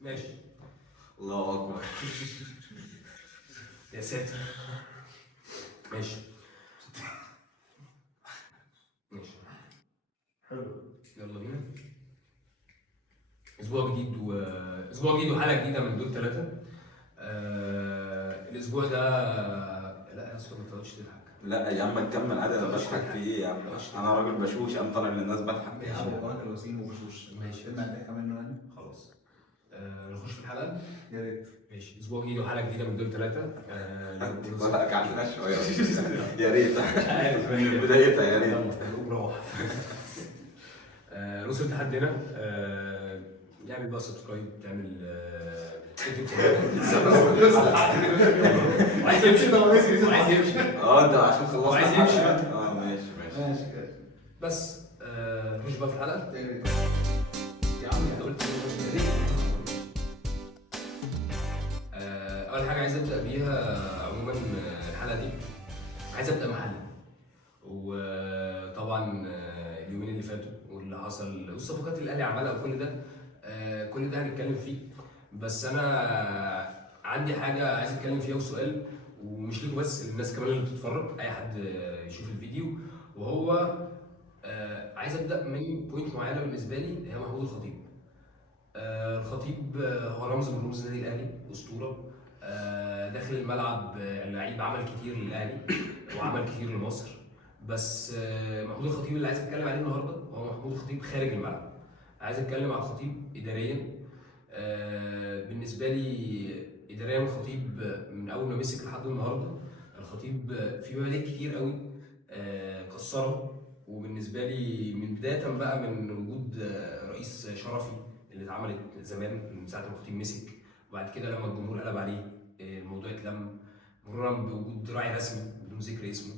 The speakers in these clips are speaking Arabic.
ماشي. الله اكبر. يا ساتر. ماشي. ماشي. حلو. يلا بينا. اسبوع جديد وحلقه جديده من دول ثلاثه. الاسبوع ده لا يا اسطى ما تقعدش تضحك. لا يا عم نكمل عادي، انا بضحك في ايه يا عم؟ انا راجل بشوش، انا طالع للناس بضحك. يا عم قناة الوسيم وبشوش. ماشي. فيلم هنضحك منه يعني. خلاص. نخش في الحلقه. يا ريت. ماشي. اسبوع جديد وحلقه جديده من دول ثلاثه. بضحك علينا شويه. يا ريت من بدايتها يا ريت. يلا روح. وصل تحدينا. يعمل بقى سبسكرايب، تعمل عايز يمشي. عايز يمشي. انت عشان خلصت عايز يمشي. ماشي ماشي كده. بس نخش بقى في الحلقه. يا ريت. يا عم انت قلت ليه؟ اول حاجه عايز ابدا بيها عموما الحلقه دي، عايز ابدا محل. وطبعا اليومين اللي فاتوا واللي حصل والصفقات اللي الاهلي عملها وكل ده، كل ده هنتكلم فيه. بس انا عندي حاجه عايز اتكلم فيها وسؤال، ومش ليكوا بس، للناس كمان اللي بتتفرج، اي حد يشوف الفيديو. وهو عايز ابدا من بوينت معينه بالنسبه لي، هي محمود الخطيب. الخطيب هو رمز من رموز النادي الاهلي، اسطوره. داخل الملعب لعيب عمل كتير للاهلي وعمل كتير لمصر. بس محمود الخطيب اللي عايز اتكلم عليه النهارده هو محمود الخطيب خارج الملعب. عايز اتكلم على الخطيب اداريا. بالنسبه لي اداريا الخطيب من اول ما مسك لحد النهارده، الخطيب في مبادئ كتير قوي كسرها. وبالنسبه لي من بدايه بقى من وجود رئيس شرفي اللي اتعملت زمان من ساعه ما الخطيب مسك، وبعد كده لما الجمهور قلب عليه الموضوع اتلم، مرورا بوجود راعي رسمي بدون ذكر اسمه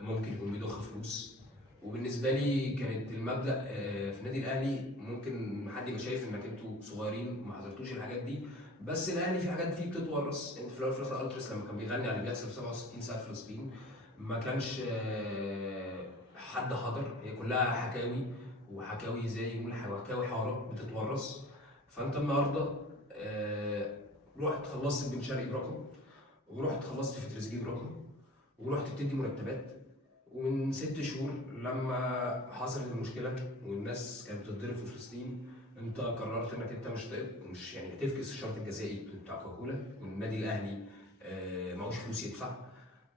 ممكن يكون بيضخ فلوس. وبالنسبه لي كانت المبدا في النادي الاهلي، ممكن حد يبقى شايف انك انتوا صغيرين ما حضرتوش الحاجات دي، بس الاهلي في حاجات فيه بتتورث. انت في الاول وفي الاخر التراس لما كان بيغني على اللي بيحصل في 67 ساعه في فلسطين، ما كانش حد حضر، هي كلها حكاوي وحكاوي زي يقول حكاوي حاره بتتورث. فانت النهارده رحت خلصت بن شرقي برقم، ورحت خلصت في تريزيجيه برقم، ورحت بتدي مرتبات. ومن 6 شهور لما حصلت المشكله والناس كانت بتتضرب في فلسطين، انت قررت انك انت مش يعني هتفكس الشرط الجزائي بتاع كوكولا، والنادي الاهلي معهوش فلوس يدفع،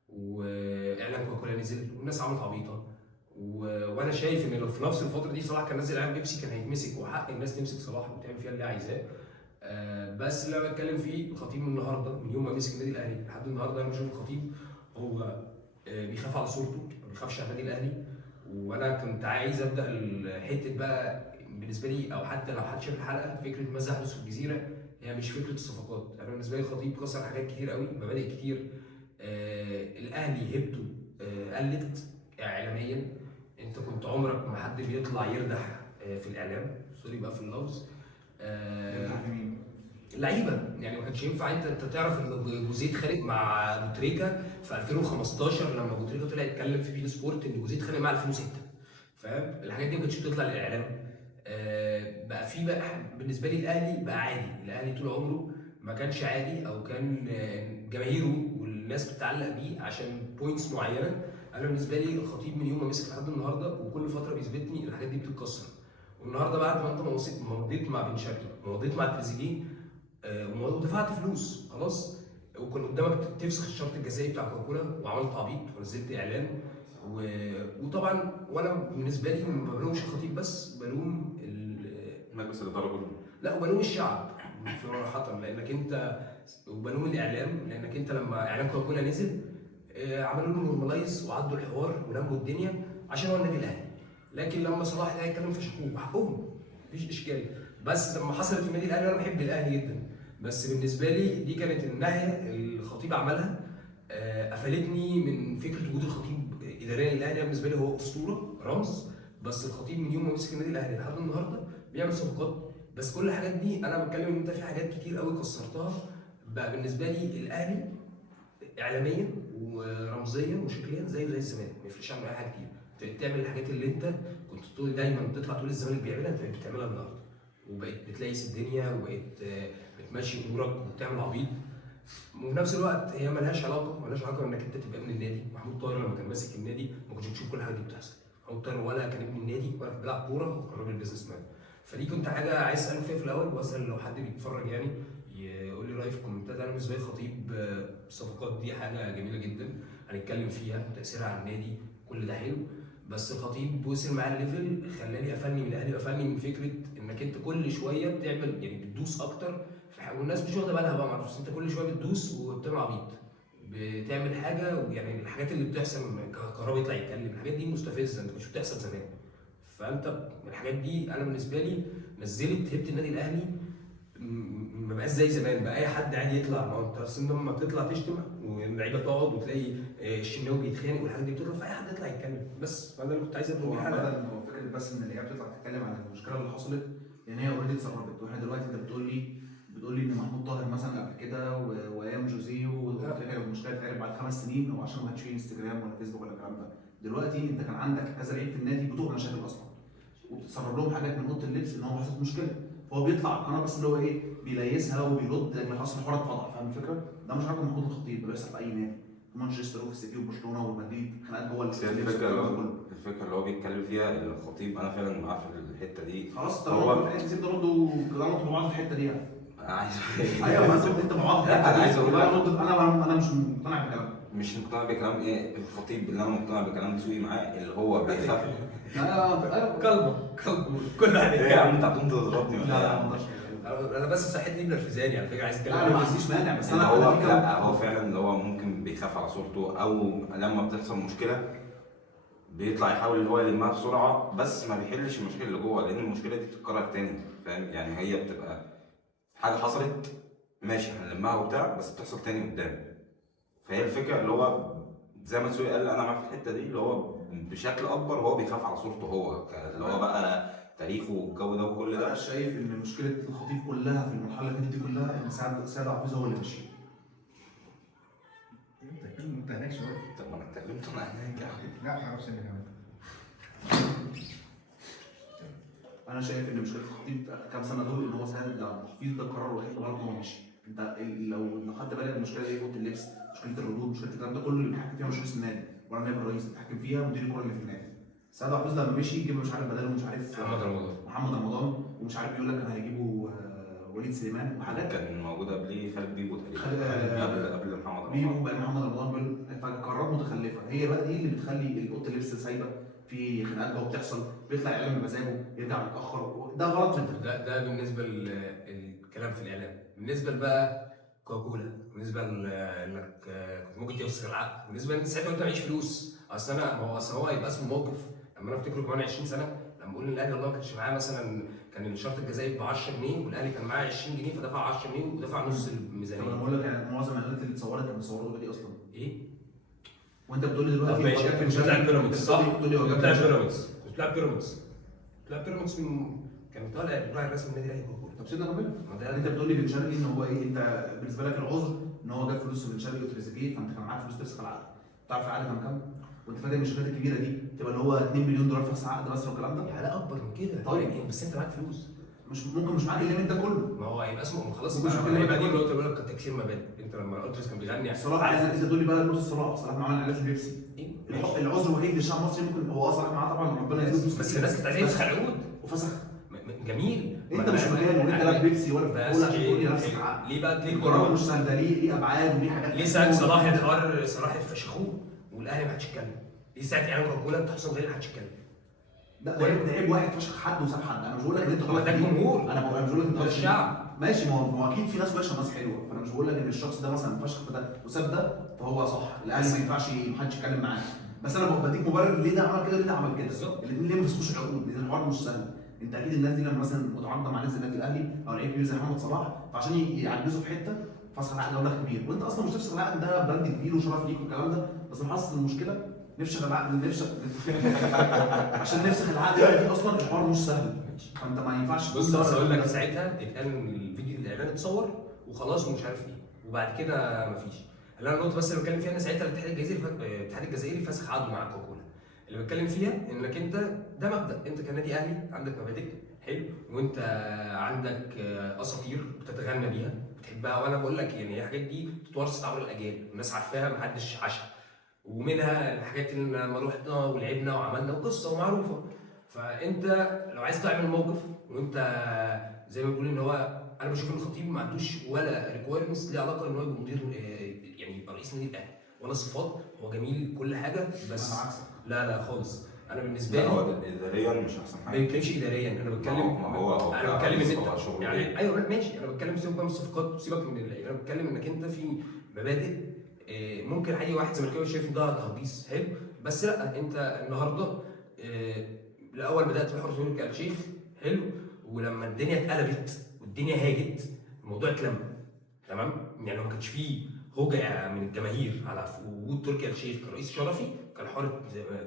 واعلان كوكولا نزل والناس عملت عبيطه. وانا شايف ان لو في نفس الفتره دي صلاح كان نزل اعلان بيبسي كان هيتمسك، وحق الناس تمسك صلاح وتعمل فيها اللي عايزاه. بس اللي انا بتكلم فيه الخطيب من النهارده، من يوم ما مسك النادي الاهلي لحد النهارده، انا بشوف الخطيب هو بيخاف على صورته، ما بيخافش على النادي الاهلي. وانا كنت عايز ابدا حته بقى بالنسبه لي، او حتى لو حد شاف الحلقه، فكره ماذا يحدث في الجزيره هي مش فكره الصفقات. انا بالنسبه لي الخطيب كسر حاجات كتير قوي، مبادئ كتير. الاهلي هيبته قلت اعلاميا. انت كنت عمرك ما حد بيطلع يردح في الاعلام، سوري بقى في اللفظ. لعيبه يعني ما كانش ينفع انت تعرف ان جوزيه اتخانق مع ابو تريكه في 2015 لما ابو تريكه طلع يتكلم في بين سبورت ان جوزيه اتخانق معاه 2006. فاهم؟ الحاجات دي ما كانتش بتطلع للاعلام. بقى في بقى بالنسبه لي الاهلي بقى عادي. الاهلي طول عمره ما كانش عادي، او كان جماهيره والناس بتتعلق بيه عشان بوينتس معينه. انا بالنسبه لي الخطيب من يوم ما مسك لحد النهارده وكل فتره بيثبتني الحاجات دي بتتكسر. والنهارده بعد ما انت مضيت مع بن شرقي، مضيت مع تريزيجيه، ودفعت فلوس خلاص، وكان قدامك تفسخ الشرط الجزائي بتاع كوكولا وعملت عبيط ونزلت اعلان. وطبعا وانا بالنسبه لي ما بلومش الخطيب بس، بلوم مجلس الاداره كله. لا، وبلوم الشعب صراحه، لانك انت، وبلوم الاعلام لانك انت لما اعلان كوكولا نزل عملوا له نورماليز وعدوا الحوار ولموا الدنيا عشان هو النادي الاهلي. لكن لما صلاح ده يتكلم في شكوه بحقهم مفيش اشكال. بس لما حصلت في النادي الاهلي، انا بحب الاهلي جدا، بس بالنسبه لي دي كانت الناحيه الخطيب عملها قفلتني من فكره وجود الخطيب اداريا للاهلي. بالنسبه لي هو اسطوره رمز، بس الخطيب من يوم ما مسك النادي الاهلي لحد النهارده بيعمل صفقات. بس كل الحاجات دي انا بتكلم ان انت في حاجات كتير قوي كسرتها. بقى بالنسبه لي الاهلي اعلاميا ورمزيا وشكليا زي الزمالك، ما يفرقش عنه اي حاجه كتير. تعمل الحاجات اللي انت كنت تقول دايما بتطلع تقول الزمالك بيعملها، انت بقيت بتعملها النهارده، وبقيت بتلاقيس الدنيا، وبقيت بتمشي امورك وبتعمل عبيط. وفي نفس الوقت هي ملهاش علاقه انك انت تبقى ابن النادي. محمود طاهر لما كان ماسك النادي ما كنتش بتشوف كل حاجه دي بتحصل. محمود طاهر ولا كان ابن النادي ولا كان بيلعب كوره، وكان راجل بيزنس مان. فدي كنت حاجه عايز اسالك فيها في الاول، واسال لو حد بيتفرج يعني يقول لي رايه في الكومنتات. انا بالنسبه لي خطيب الصفقات دي حاجه جميله جدا، هنتكلم فيها تاثيرها على النادي، كل ده حلو. بس خطيب وصل معاه الليفل خلاني افني من الاهلي، افني من فكره انك انت كل شويه بتعمل يعني بتدوس اكتر والناس مش واخده بالها بقى، معرفش، انت كل شويه بتدوس وبتعمل عبيط، بتعمل حاجه. ويعني الحاجات اللي بتحصل كهرباء يطلع يتكلم، الحاجات دي مستفزه، انت مش بتحصل زمان. فانت من الحاجات دي انا بالنسبه لي نزلت هيبه النادي الاهلي، ما بقاش زي زمان بقى اي حد عادي يطلع. ما انت اصل لما تطلع تشتم واللعيبه تقعد وتلاقي الشناوي بيتخانق والحاجات دي بتطلع، فاي حد يطلع يتكلم. بس فانا اللي كنت عايز اقول هو حاجه. عامة فكرة بس ان اللعيبه بتطلع تتكلم عن المشكله اللي حصلت، يعني هي اوريدي اتسربت. واحنا دلوقتي انت بتقول لي ان محمود طاهر مثلا قبل كده وايام جوزيه والمشكله اتعرف بعد 5 سنين، هو عشان ما كانش فيه انستجرام ولا فيسبوك ولا الكلام ده. دلوقتي انت كان عندك كذا لعيب في النادي بتوع مشاكل اصلا، وبتسرب لهم حاجات من اوضه اللبس ان هو حصلت مشكله، فهو بيطلع على القناه بس اللي هو ايه بيليسها وبيرد لان خلاص الحوار اتفضح. فاهم الفكره؟ ده مش رقم محمود الخطيب، ده بيحصل في اي نادي، في مانشستر وفي السيتي وبرشلونه ومدريد، خناقات جوه الفكره اللي هو بيتكلم فيها الخطيب، انا فعلا معاه في الحته دي. خلاص طالما انت سيبنا برضه كلامنا مع بعض في الحته دي يعني. انا عايز ايوه ما انت مع بعض. انا عايز اقول لك انا مش مقتنع بكلامك. مش مقتنع بكلام ايه الخطيب، اللي انا مقتنع بكلام دسوقي معاه اللي هو بيخاف. كلمه كل واحد ايه يا عم انت هتقوم تضربني ولا لا ما انا بس صحتني منرفزاني على فكره، عايز اتكلم. لا انا ما عنديش مانع، بس انا انا هو لا هو فعلا اللي هو ممكن بيخاف على صورته، او لما بتحصل مشكله بيطلع يحاول اللي هو يلمها بسرعه، بس ما بيحلش المشكله اللي جوه، لان المشكله دي بتتكرر تاني. فاهم يعني؟ هي بتبقى حاجه حصلت ماشي هنلمها وبتاع، بس بتحصل تاني قدام. فهي الفكره اللي هو زي ما سوي قال، انا معاه في الحته دي، اللي هو بشكل اكبر هو بيخاف على صورته هو، اللي هو بقى تاريخه والجو ده وكل ده. انا شايف ان مشكله الخطيب كلها في المرحله اللي فاتت دي كلها ان سعد عفيظ هو اللي ماشي. انت هناك شويه. طب ما انا اتكلمت انا هناك يا حبيبي. لا معرفش انا كمان. انا شايف ان مشكله الخطيب كام سنه دول ان هو سعد عبد الحفيظ ده القرار الوحيد اللي غلط ان هو ماشي. انت لو خدت بالك المشكله دي اوضه اللبس، مشكله الردود، مشكله الكلام ده كله اللي بيتحكم فيها مش رئيس النادي ولا نائب الرئيس، اللي بيتحكم فيها مدير الكوره اللي في النادي. سعد عبد لما مشي جيب مش عارف بداله مش عارف محمد رمضان ومش عارف بيقول لك انا هيجيبوا وليد سليمان وحاجات كان موجوده قبليه خالد بيبو تقريبا قبل محمد رمضان. بيبو بقى محمد رمضان فقرارات متخلفه هي بقى دي اللي بتخلي اوضه اللبس سايبه في خناقات جوه بتحصل، بيطلع اعلام بمزاجه يرجع متاخر، ده غلط جدا. ده بالنسبه للكلام في الاعلام. بالنسبه بقى كوكولا، بالنسبه انك كنت ممكن تفسخ العقد، بالنسبه ان انت ساعتها انت معيش فلوس. اصل هو هيبقى اسمه موقف لما انا افتكره كمان 20 سنه لما بقول ان الاهلي والله ما كانش معاه مثلا، كان الشرط الجزائي ب 10 جنيه والاهلي كان معاه 20 جنيه فدفع 10 جنيه ودفع نص الميزانيه. طب انا بقول لك يعني معظم الاعلانات اللي اتصورت كانت مصوره دي اصلا ايه؟ وانت بتقول لي دلوقتي طب ماشي، كنت بتلعب بيراميدز صح؟ بتقول لي هو كنت بتلعب بيراميدز بتلعب بيراميدز من كان طالع الراعي الرسمي النادي الاهلي كوكولا. طب سيبنا كمل. انت بتقول لي بن شرقي ان هو ايه، انت بالنسبه لك العذر ان هو جاب فلوس بن شرقي وتريزيجيه فانت كان معاك فلوس تفسخ العقد. تعرف العقد كان كام؟ وانت فاكر المشكلات الكبيره دي تبقى اللي هو 2 مليون دولار فسخ عقد بس والكلام ده؟ يعني اكبر من كده. طيب بس انت معاك فلوس، مش ممكن مش معاك الليميت ده كله. ما هو هيبقى اسمه خلاص مش بقى. هيبقى دي النقطه اللي بقول لك تكسير مبادئ. انت لما الالتراس كان بيغني صلاح عايز انت تقول لي بقى نص صلاح ما عمل اعلانات البيبسي. العذر الوحيد للشعب المصري ممكن هو صلاح معاه طبعا ربنا يزيده بس الناس كانت عايزه تفسخ عقود وفسخ. جميل. انت مش مكانه وانت لا بيبسي ولا كولا عشان تقول لي نفسك عقد. ليه بقى؟ ليه القرار مش سهل، ده ليه ابعاد وليه حاجات. ليه ساعه صلاح الحوار صلاح فشخوه والاهلي ما حدش يتكلم؟ ليه ساعه اعلان كوكولا انت حسام غالي ما حدش يتكلم؟ ده عيب واحد فشخ حد وساب حد. انا مش بقول لك ان انت غلط، ده الجمهور. انا مش بقول لك انت غلط الشعب. ماشي، ما هو اكيد في ناس وحشه وناس حلوه، فانا مش بقول لك ان الشخص ده مثلا فشخ في ده وساب ده فهو صح، الاهلي ما ينفعش محدش يتكلم معاه. بس انا بديك مبرر ليه ده عمل كده ليه ده عمل كده. الاثنين ليه ما فسخوش العقود؟ لان الحوار مش سهل. انت اكيد الناس دي لما مثلا متعاقده مع ناس زي النادي الاهلي او لعيب كبير زي محمد صلاح فعشان يعجزوا في حته فسخ العقد ده مبلغ كبير، وانت اصلا مش تفسخ العقد ده براند كبير وشرف ليك والكلام ده، بس حصل المشكله نفسخ العقد عشان نفسخ العقد دي اصلا الحوار مش سهل، فانت ما ينفعش. بص اقول لك ساعتها اتقال ان الفيديو الاعلان اتصور وخلاص ومش عارف ايه، وبعد كده مفيش. اللي انا النقطه بس اللي بتكلم فيها ان ساعتها الاتحاد الجزائري فسخ عقده مع كوكولا. اللي بتكلم فيها انك انت ده مبدا، انت كنادي اهلي عندك مبادئ حلو، وانت عندك اساطير بتتغنى بيها بتحبها، وانا بقول لك يعني الحاجات دي بتتورث عبر الاجيال، الناس عارفاها محدش عاشها، ومنها الحاجات اللي لما رحنا ولعبنا وعملنا وقصه ومعروفه. فانت لو عايز تعمل موقف وانت زي ما بيقول ان هو، انا بشوف ان الخطيب ما عندوش ولا ريكويرمنتس ليها علاقه ان هو يبقى مدير يعني يبقى رئيس نادي الاهلي، ولا صفات، هو جميل كل حاجه بس انا عكسك. لا خالص. انا بالنسبه لا لي هو اداريا مش احسن ما حاجه. بيتكلمش اداريا، انا بتكلم ما هو انا بتكلم ان انت شغل يعني ايوه ماشي، انا بتكلم سيبك بقى من الصفقات وسيبك من اللعيبه، انا بتكلم انك انت في مبادئ. ممكن اي واحد زملكاوي شايف ان ده تهديص حلو، بس لا، انت النهارده الاول بدات بحوار تركي آل الشيخ حلو، ولما الدنيا اتقلبت والدنيا هاجت الموضوع اتلم تمام، يعني ما كانش فيه هوجة من الجماهير على وجود تركي آل الشيخ كرئيس شرفي،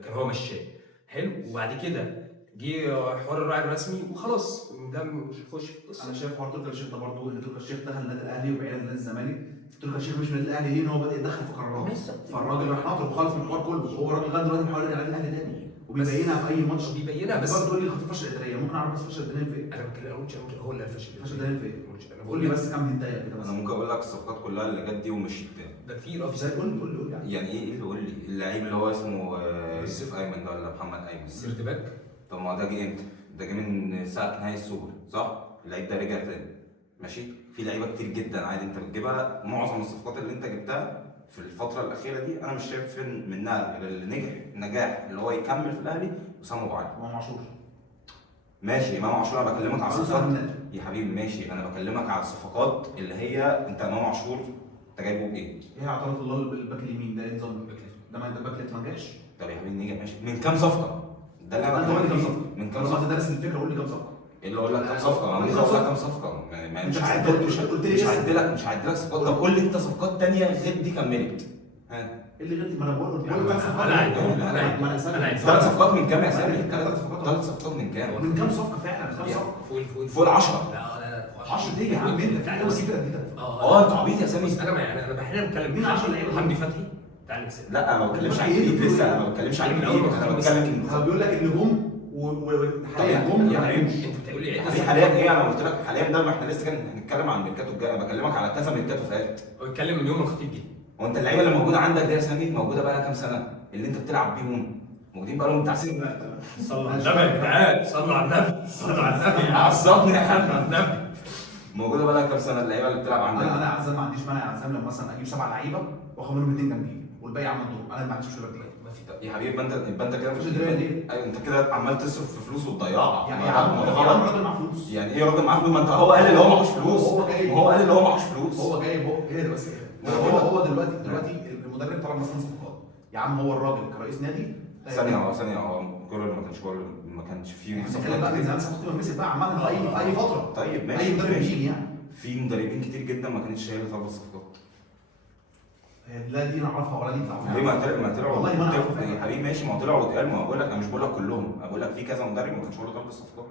كان هو مشاه حلو، وبعد كده جه حوار الراعي الرسمي وخلاص، ده مش هيخش في القصه. انا شايف حوار تركي آل الشيخ ده برضه، ان تركي آل الشيخ دخل النادي الاهلي وبعيد عن نادي الزمالك. تركي آل الشيخ مش من النادي الاهلي ليه؟ ان هو بدا يتدخل في قرارات، فالراجل راح ناطر وخالف من الحوار كله، هو راجل لغايه دلوقتي بيحاول يرجع النادي الاهلي تاني وبيبينها في اي ماتش. بيبينها بس برضه تقول لي خطيب فشل اداريا، ممكن اعرف بس فشل اداريا فين؟ انا بتكلم هو اللي فشل فشل اداريا فين؟ انا قول بقول لي لك بس كام هنتايه كده بس. انا ممكن اقول لك الصفقات كلها اللي جت دي ومشيت. ده كتير ازاي؟ قول لي يعني ايه اللي قول لي اللعيب اللي هو اسمه يوسف ايمن ده ولا محمد ايمن؟ سيرت باك. طب ما ده جه امتى؟ ده جه من ساعه نهايه السوبر صح؟ اللعيب ده رجع تاني ماشي. في لعيبه كتير جدا عادي انت بتجيبها، معظم الصفقات اللي انت جبتها في الفتره الاخيره دي انا مش شايف منها غير اللي نجح نجاح اللي هو يكمل في الاهلي وسام ابو علي. امام عاشور ماشي، امام عاشور انا بكلمك على الصفقات يا حبيبي ماشي، انا بكلمك على الصفقات اللي هي انت امام عاشور انت جايبه بايه؟ ايه عطله الله الباك اليمين ده؟ ايه نظام ده؟ ما انت الباك ليفت ما نجحش. طب يا حبيبي نيجي ماشي من كام صفقه؟ ده اللي انا انت قول لي كام بكلمك صفقه؟ فيه. من كام لو انت صفقه؟ دارس الفكره قول لي كام صفقه؟ ايه اللي اقول لك كام صفقه؟ انا مش هقول لك كام صفقه، مش هعدلك صفقات. طب قول لي انت صفقات ثانيه غير دي كملت. ها ايه اللي غير دي؟ ما انا بقول كام صفقه؟ انا عندهم ثلاث صفقات من كام يا سامي؟ ثلاث صفقات. ثلاث صفقات من كام؟ من كام صفقه فعلا؟ كام صفقه؟ فوق 10. لا 10 ايه يا عم؟ انت فعلا بس كده جديده. انت عبيط يا سامي. بس انا احيانا بتكلم مين 10 لعيبه؟ حمدي فتحي تعال نكسب. لا انا ما بتكلمش عن جديد لسه، انا ما بتكلمش عن جديد، انا بتكلم هو بيقول لك النجوم وحاليا يا حبيبي انت بتقول لي حاليا ايه؟ انا قلت لك حاليا ده، ما احنا لسه كان هنتكلم عن الميركاتو الجاي، انا بكلمك على كذا ميركاتو فات. هو بيتكلم من يوم ما الخطيب جه. هو انت اللعيبه اللي موجوده عندك دي يا سامي موجوده بقى لها كام سنه؟ اللي انت بتلعب بيهم موجودين بقى لهم بتاع سنين. صلوا على النبي يا جدعان، صلوا على النبي، صلوا على النبي، عصبني يا صلوا حبيبي. على النبي. موجوده بقى لها كام سنه اللعيبه اللي بتلعب عندك؟ انا عزام ما عنديش مانع يا عزام لما مثلا اجيب 7 لعيبه واخد منهم 2 جامدين والباقي عمل دور، انا ما عنديش مشكله كده. ما في يا حبيبي يبقى انت كده مش الدنيا دي. ايوه انت كده عمال تصرف في فلوس وتضيعها. يعني يا عم هو راجل معاه فلوس. يعني ايه راجل معاه فلوس؟ ما انت هو قال اللي هو معهوش فلوس. هو جاي هو قال اللي هو معهوش فلوس. هو جايب ايه ده بس كده. هو دلوقتي المدرب طلب مثلا صفقات. يا عم هو الراجل كرئيس نادي ثانيه هو كولر ما كانش فيه صفقات بقى من زمان. صفقات مسك بقى عامه في اي فتره. طيب ماشي. اي مدرب يجي يعني. في مدربين كتير جدا ما كانتش هي اللي طالبه الصفقات. لا دي نعرفها ولا دي تعرفها. ليه ما طلعوا والله ما اعرف يا حبيبي ماشي، ما طلعوا واتقال. ما بقول لك انا مش بقول لك كلهم، انا بقول لك في كذا مدرب ما كانش هو اللي طالب الصفقات.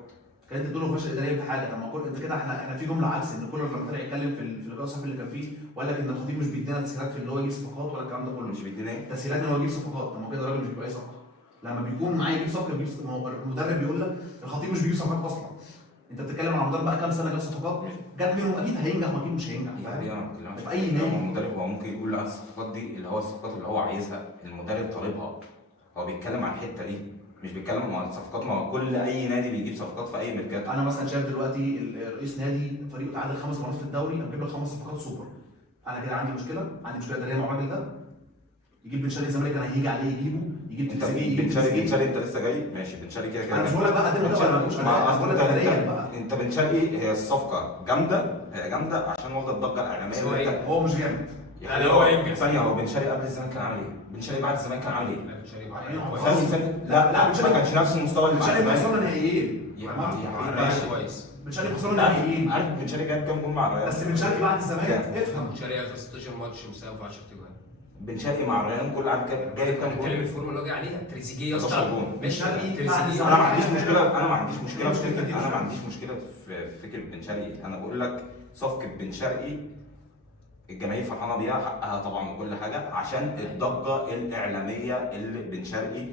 كانت تقول له فشل اداري في حاجه. طب ما انت كده احنا في جمله عكس ان كل لما طلع يتكلم في اللقاء الصحفي اللي كان فيه وقال لك ان الخطيب مش بيدينا تسهيلات في اللي هو يجيب صفقات ولا الكلام ده كله. مش بيدينا ايه؟ تسهيلات ان هو يجيب صفقات. طب ما كده الراجل مش بيجيب اي صفقه. لما بيكون معاه يجيب صفقه بيجيب. ما هو المدرب بيقول لك الخطيب مش بيجيب صفقات اصلا. انت بتتكلم عن مدرب بقى كام سنه جاب صفقات جت منهم، اكيد هينجح واكيد مش هينجح. في اي نادي المدرب هو ممكن يقول لا الصفقات دي اللي هو الصفقات اللي هو عايزها المدرب طالبها. هو بيتكلم عن الحته دي، مش بيتكلم عن الصفقات. ما هو كل اي نادي بيجيب صفقات في اي ميركاتو. انا مثلا شايف دلوقتي رئيس نادي فريقه تعادل 5 مرات في الدوري، لما يجيب لك 5 صفقات سوبر انا كده عندي مشكله اداريه مع الراجل ده. يجيب بن شرقي الزمالك كان هيجي عليه يجيبه، يجيب انت تريزيجيه. بن شرقي انت لسه جاي ماشي. بن شرقي كده انا مش بقول لك بقى قدم ده مش بقول لك اداريا بقى. انت بن شرقي هي الصفقه جامده، هي جامده عشان واخده الضجه الاعلاميه. هو مش جامد يعني هو ينجح ثانيه. هو بن شرقي قبل الزمالك كان عامل ايه؟ بن شرقي بعد الزمالك كان عامل ايه؟ بن شرقي لا بن شرقي ما كانش نفس المستوى اللي بن بعد شرقي الزمالك. خسرنا نهائيين. ماشي كويس. بن شرقي خسرنا نهائيين. عارف بن شرقي جاب كام جول مع الريال؟ بس بن شرقي بعد الزمالك افهم. بن شرقي اخر 16 ماتش مساوي في 10 تجوان. بن شرقي مع الريال كل عارف جايب كام جول؟ بتكلم الفورمه اللي هو جاي عليها تريزيجيه يا 11 اسطى. جول. بن شرقي تريزيجيه. انا ما عنديش مشكله في فكره بن شرقي. انا بقول لك صفقه بن شرقي الجماهير فرحانه بيها، حقها طبعا وكل حاجه، عشان الضجه الاعلاميه اللي بن شرقي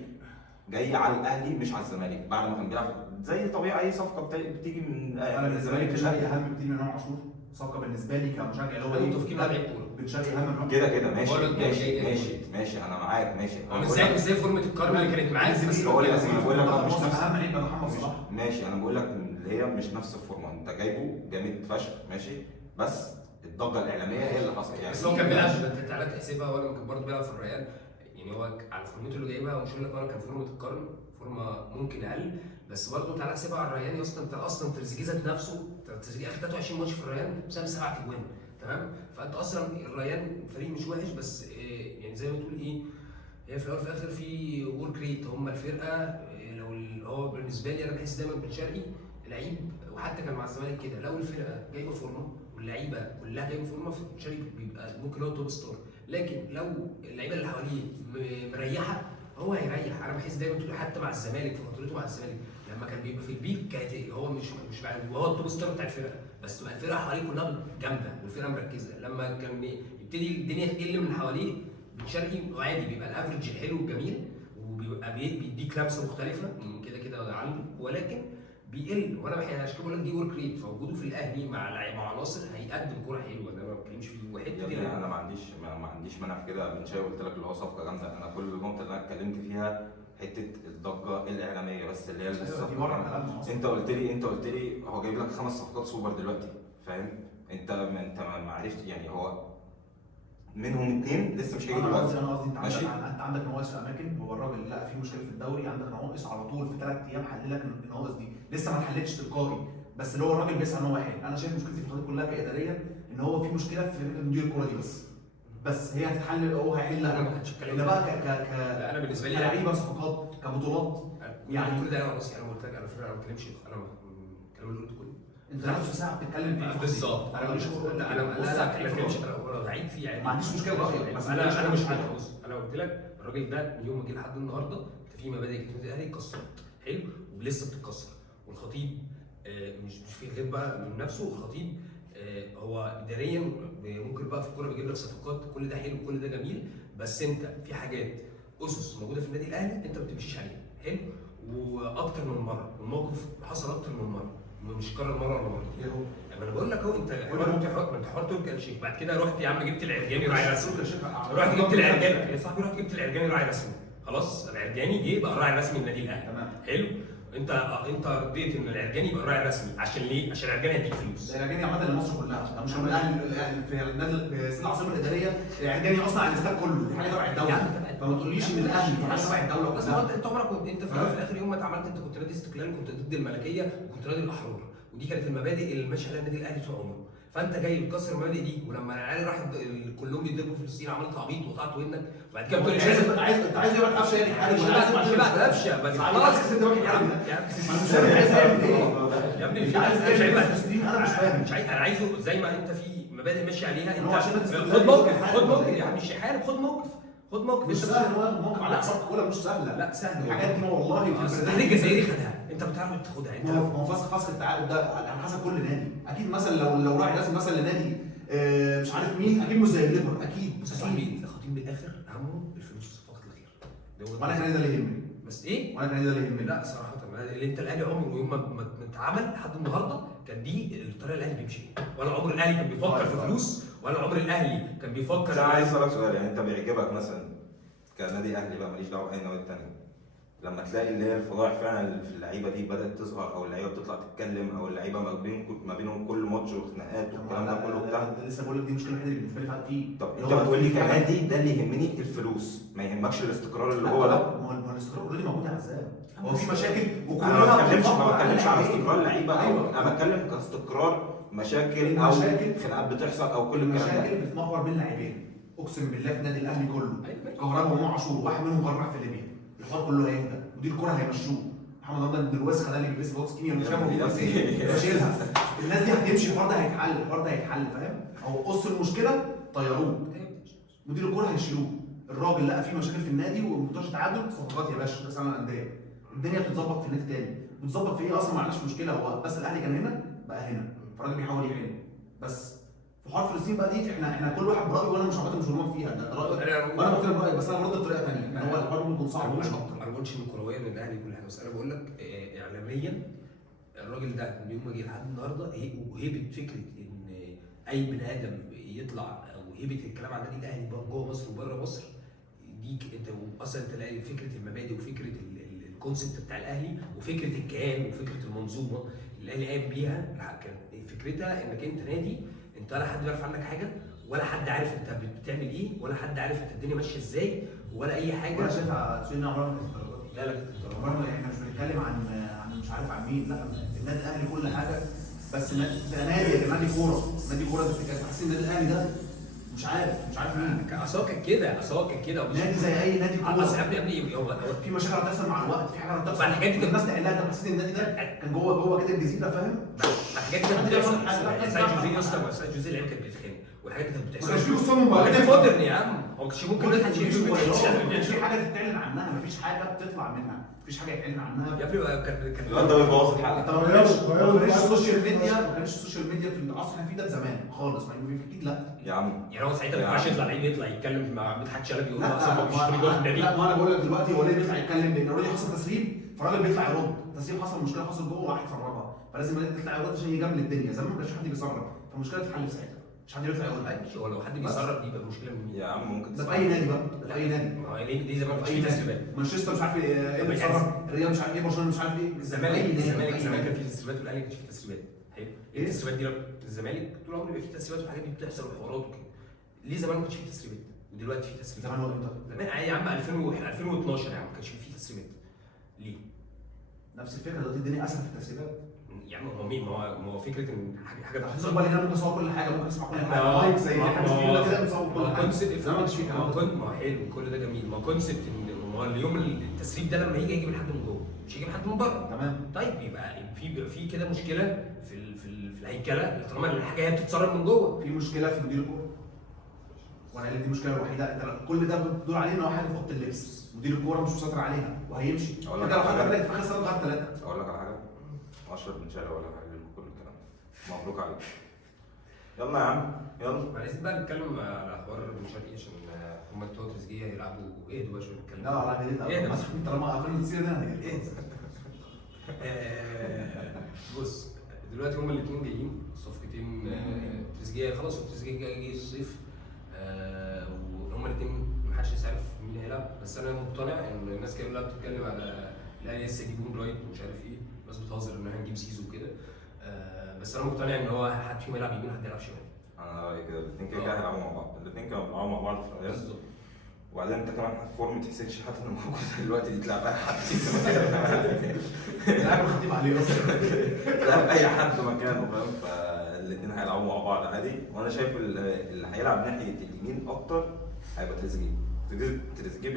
جاي على الاهلي مش على الزمالك، بعد ما كان بيلعب زي طبيعي اي صفقه بتيجي من انا بالنسبه لي الزمالك بن شرقي اهم بكتير من امام عاشور. صفقه بالنسبه لي كمشجع اللي هو متفقين مع لعيب كوره بن شرقي اهم من كده ماشي بقول لك ماشي ماشي. ماشي ماشي انا معاك ماشي. هو مش زي فورمه القرن اللي كانت معاك بس بقول لك مش نفس اهم لعيب بعد محمد صلاح. ماشي، انا بقول لك اللي هي مش نفس الفورمه، انت جايبه جامد فشخ ماشي، بس الضجه الاعلاميه هي اللي حصلت يعني. بس هو كان بيلعب، انت تعالى تحسبها، هو كان برضه بيلعب في الريال، يعني هو على فورمته اللي جايبها، مش هقول لك هو كان فورمه القرن، فورمه ممكن اقل، بس برضه تعالى تحسبها على الريال. انت اصلا تريزيجيه ذات نفسه، تريزيجيه اخر 23 ماتش في الريال بسبب 7 اجوان، تمام؟ فانت اصلا الريال فريق مش وحش، بس يعني زي ما تقول ايه، هي في الاول وفي الاخر في وورك ريت، هم الفرقه لو هو بالنسبه لي انا بحس دايما بن شرقي لعيب، وحتى كان مع الزمالك كده، لو الفرقه جايبه فورمه واللعيبه كلها جايبه فورمه، بن شرقي بيبقى ممكن هو توب ستار، لكن لو اللعيبه اللي حواليه مريحه هو هيريح. انا بحس دايما تقول حتى مع الزمالك في فترته مع الزمالك لما كان بيبقى في البيك، كانت هو مش هو التوب ستار بتاع الفرقه، بس تبقى الفرقه حواليه كلها جامده والفرقه مركزه. لما كان يبتدي الدنيا تقل من حواليه، بن شرقي عادي بيبقى الافرج الحلو الجميل، وبيبقى بيديك لمسه مختلفه كده كده عنده، ولكن بيقل. وانا عشان كده بقول لك دي ورك ريت، فوجوده في الاهلي مع عناصر هيقدم كوره حلوه، انا ما بتكلمش فيه يا وحته ابني انا ما عنديش مانع في كده، من شويه قلت لك اللي هو صفقه جامده، انا كل النقطه اللي انا اتكلمت فيها حته الضجه الاعلاميه بس اللي هي الصفقه. انت قلت لي هو جايب لك 5 صفقات سوبر دلوقتي، فاهم؟ انت ما عرفت يعني، هو منهم 2 لسه مش هيجي دلوقتي. انا قصدي انت عندك نواقص في اماكن، هو الراجل لقى في مشكله في الدوري، عندك نواقص على طول في 3 ايام حل لك النواقص دي، لسه ما اتحلتش تلقائي، بس اللي هو الراجل بيسعى ان هو يحل. انا شايف مشكلتي في الخطوط كلها كاداريه ان هو في مشكله في مدير الكوره دي، بس هي هتتحل، هو هيحلها. انا ما كنتش اتكلم انا بقى لا انا بالنسبه لي لعيبه، صفقات، كبطولات، يعني كل ده انا راسي، انا قلت لك على فكره انا ما بتكلمش، انا الكلام اللي قلته كله انت نص ساعه بتتكلم في بالظبط. انا مش لا انا ما بتكلمش، انا لعيب فيه عادي، ما عنديش مشكله رايك، بس انا مش عارف. بص انا قلت لك الراجل ده من يوم ما جه لحد النهارده انت في مبادئ كتير الاهلي اتكسرت، حلو، ولسه بتتكسر، والخطيب مش في غير بقى من نفسه. الخطيب هو اداريا ممكن بقى في الكوره بيجيب لك صفقات، كل ده حلو وكل ده جميل، بس انت في حاجات اسس موجوده في النادي الاهلي انت ما بتمشيش عليها، حلو، واكتر من مره، والموقف حصل اكتر من مره، مش كرر مره ولا مرتين. ايه هو؟ انا بقول لك اهو، انت حوار تركي آل الشيخ، بعد كده رحت يا عم جبت العرجاني راعي رسمي، رحت جبت العرجاني يا صاحبي، رحت جبت العرجاني راعي رسمي، خلاص العرجاني جه بقى راعي رسمي النادي الاهلي، تمام، حلو. انت رضيت ان العرجاني يبقى راعي رسمي عشان ليه؟ عشان العرجاني هيديك فلوس. العرجاني عامه لمصر كلها، مش من الاهلي في النادي في سن العاصمه الاداريه، العرجاني اصلا على الاستاد كله، دي حاجه تبع الدوله، فما تقوليش ان الاهلي دي حاجه تبع الدوله بس كلها. انت عمرك كنت انت في الاخر يوم ما اتعملت انت كنت نادي استقلال، كنت ضد الملكيه وكنت نادي الاحرار، ودي كانت المبادئ اللي ماشي عليها النادي الاهلي طول عمره، فانت جاي بتكسر المبادئ دي، ولما العيال راح كلهم بيضربوا في فلسطين عملت عبيط وقطعت ودنك، وبعد كده بتقول لي انت عايز يبقى قفشه يعني حاجه مش بقى قفشه بس خلاص انت باكي حاجه يا ابني مش عايز عايز فلسطين، انا مش فاهم، مش عايز، انا عايزه زي ما انت في مبادئ ماشي عليها، هو عشان انت تستقل خد موقف، حاجة. خد موقف يا عم، مش يحارب، خد موقف مش سهل، هو الموقف على اعصاب كوره مش سهله، لا سهل الحاجات دي والله في الاتحاد الجزائري خدها، انت بتعرف تاخدها انت. ما هو فسخ التعاقد ده على حسب كل نادي، اكيد مثلا لو راعي لازم مثلا لنادي مش عارف مين، اكيد مش زي الليفر، اكيد بس صاحبي الخطيب بالاخر همه الفلوس فقط لا غير، وانا كان ده اللي يهمني، بس ايه؟ وانا كان ده اللي يهمني. لا صراحه اللي انت الاهلي عمره يوم ما اتعمل لحد النهارده كان دي الطريقه اللي الاهلي بيمشي بيها، ولا عمر الاهلي كان بيفكر في فلوس، ولا عمر الاهلي كان بيفكر. انا عايز اسالك سؤال، يعني انت بيعجبك مثلا كنادي اهلي بقى، ماليش دعوه باي نادي تاني، لما تلاقي اللي هي الفضائح فعلا في اللعيبه دي بدات تظهر، او اللعيبه بتطلع تتكلم، او اللعيبه ما بينهم كل ماتش وخناقات والكلام ده كله بتاع، لسه بقول لك دي المشكله الوحيده اللي بالنسبه لي فيه. طب انت بتقول لي كنادي ده اللي يهمني الفلوس، ما يهمكش الاستقرار اللي هو ده؟ ما هو الاستقرار اوريدي موجود يا عزام، هو في مشاكل انا وكلها ما بتكلمش على استقرار لعيبه، أيوة. انا بتكلم كاستقرار مشاكل او خناقات بتحصل او كل الكلام ده. مشاكل بتتمحور بين لاعبين، اقسم بالله في النادي الاهلي كله، كهربا وامام عاشور، واحد منهم غرق في ليبيا، الحوار كله هيهدى، مدير الكوره هيمشوه، محمد رمضان الوسخه ده اللي بيلبس بوكس كيميا مش فاهم شايلها، الناس دي هتمشي، الحوار ده هيتحل، فاهم؟ او قص المشكله طيروه، مدير الكوره هيشيلوه، الراجل لقى في مشاكل في النادي ومنتشر تعادل، صفقات يا باشا، كاس العالم للانديه، الدنيا بتتظبط في النادي تاني، بتظبط في ايه اصلا ما عندناش مشكله، هو بس الاهلي كان هنا بقى هنا، فالراجل بيحاول يحل بس. في حوار فلسطين بقى دي احنا كل واحد برايه، وانا مش عامه مش غلطان فيها، ده رايي وانا بحترم رايك، بس انا برد بطريقه ثانيه، يعني هو الحوار ممكن يكون صعب مش اكتر. ما بقولش ان كرويا ان الاهلي كل حاجه، بس انا بقول لك اعلاميا الراجل ده من يوم ما جه لحد النهارده وهيبه فكره ان اي بني ادم يطلع، او هيبه الكلام عن النادي الاهلي جوه مصر وبره مصر دي انت اصلا تلاقي فكره المبادئ وفكره الكونسيبت بتاع الاهلي وفكره الكيان وفكره المنظومه اللي الاهلي قايم بيها، كان فكرتها انك انت نادي انت ولا حد بيعرف عنك حاجه، ولا حد عارف انت بتعمل ايه، ولا حد عارف انت الدنيا ماشيه ازاي، ولا اي حاجه. وانا شايفها سيدنا عمران لا لا عمران، احنا مش بنتكلم عن مش عارف عن مين، لا النادي الاهلي كل حاجه، بس نادي كوره، نادي كوره انت تحس ان النادي الاهلي ده مش عارف مين. اصل هو كان كده نادي زي اي نادي كوره، بس قبل هو في مشاكل هتحصل مع الوقت، في حاجه هتحصل، الحاجات دي الناس تحلها، انت حسيت ان النادي ده كان جوه كده الجزيره، فاهم؟ الحاجات دي كانت بتحصل. سيد جوزيه اصلا سيد جوزيه العيال كانت بتتخانق والحاجات دي كانت بتحصل. ما كانش في قصه موبايلات كان مودرن يا عم، هو كانش ممكن ما كانش في حاجه تتعلن عنها، مفيش حاجه بتطلع منها، مفيش حاجه يتعلن عنها. يا ابني كان الواد ده بيبوظ الحلقه. طب ما كانش السوشيال ميديا في العصر اللي احنا فيه ده زمان خالص، ما اكيد لا يا عم يعني هو ساعتها ما ينفعش يطلع لعيب يطلع يتكلم مع مدحت شلبي يقول له اصلا لا مش جوه في النادي. لا، ما انا بقول لك دلوقتي هو ليه بيطلع يتكلم؟ لان اوريدي حصل تسريب، فالراجل بيطلع يرد، تسريب حصل، مشكله حصل جوه وراح يسربها، فلازم يطلع يرد عشان يجامل الدنيا. زمان ما كانش حد بيسرب، فالمشكله تتحل في ساعتها، مش حد يطلع يقول حاجه. هو لو حد بيسرب دي يبقى المشكله من مين؟ يا عم ممكن ده في اي نادي بقى، ده في اي نادي، ما هو ليه زمان مش في في تسريبات؟ مانشستر مش عارف ايه اللي بيسرب، الريال مش عارف ايه، برشلونه مش عارف ايه، الزمالك زمان كان في تسريبات والاهلي ما كانش في تسريبات. حلو ايه التسريبات دي؟ الزمالك طول عمره بيبقى في تسريبات والحاجات دي بتحصل وحوارات وكده. ليه زمان ما كانش في تسريبات ودلوقتي في تسريبات؟ زمان هو امتى؟ زمان يا عم 2012 يا عم ما كانش في تسريبات. ليه؟ نفس الفكره دلوقتي الدنيا اسهل في التسريبات. يا عم هو مين؟ ما هو فكره ان حاجه هتحصل بالي انا ممكن اصور كل حاجه، ممكن اسمع كل حاجه، مايك زي احنا مش بنقول كده بنصور كل حاجه. كونسيبت زمان مش في كلام. ما هو حلو كل ده جميل، ما هو كونسيبت ان هو اليوم التسريب ده لما يجي من حد من جوه مش هيجي من حد من بره. تمام. طيب يبقى في كده مشكله في الهيكله طالما الحاجه هي بتتصرف من جوه. في مشكله في مدير الكوره، وانا قال دي المشكله الوحيده، انت كل ده بتدور عليه ان هو حاجه في اوضه اللبس، مدير الكوره مش مسيطر عليها وهيمشي. أقول انت لك لو على خدت حاجة. بالك في اخر سنه ضغط ثلاثه. اقول لك على حاجه، اشرف بن شرقي ولا حاجه كل الكلام ده مبروك عليك. يلا يا عم يلا. ما عايزين بقى نتكلم على حوار بن شرقي عشان هم بتوع تريزيجيه هيلعبوا اهدوا بقى شويه نتكلم. لا على جديد طالما قفلنا السيره ده ايه؟ بص دلوقتي هما الاثنين جايين صفقتين. تريزيجيه خلاص، تريزيجيه جاي الصيف، وهما الاثنين محدش لسه عارف مين هيلعب، بس انا مقتنع ان الناس كلها بتتكلم على الاهلي لسه يجيبون برايت ومش عارف ايه، الناس بتهزر ان احنا هنجيب زيزو وكده، بس انا مقتنع ان هو حد فيهم يلعب يمين حد يلعب شمال. انا رايي كده الاثنين كده هيلعبوا مع بعض، الاثنين كانوا بيلعبوا مع بعض في الريال. بالظبط. وبعدين انت كمان فورمه حسين شحات اللي موجود دلوقتي دي تلعب اي حد لا بختم عليه اصلا. تلعب اي حد مكانه فاهم، فالاثنين هيلعبوا مع بعض عادي. وانا شايف اللي هيلعب ناحيه اليمين اكتر هيبقى تريزيجيه. تريزيجيه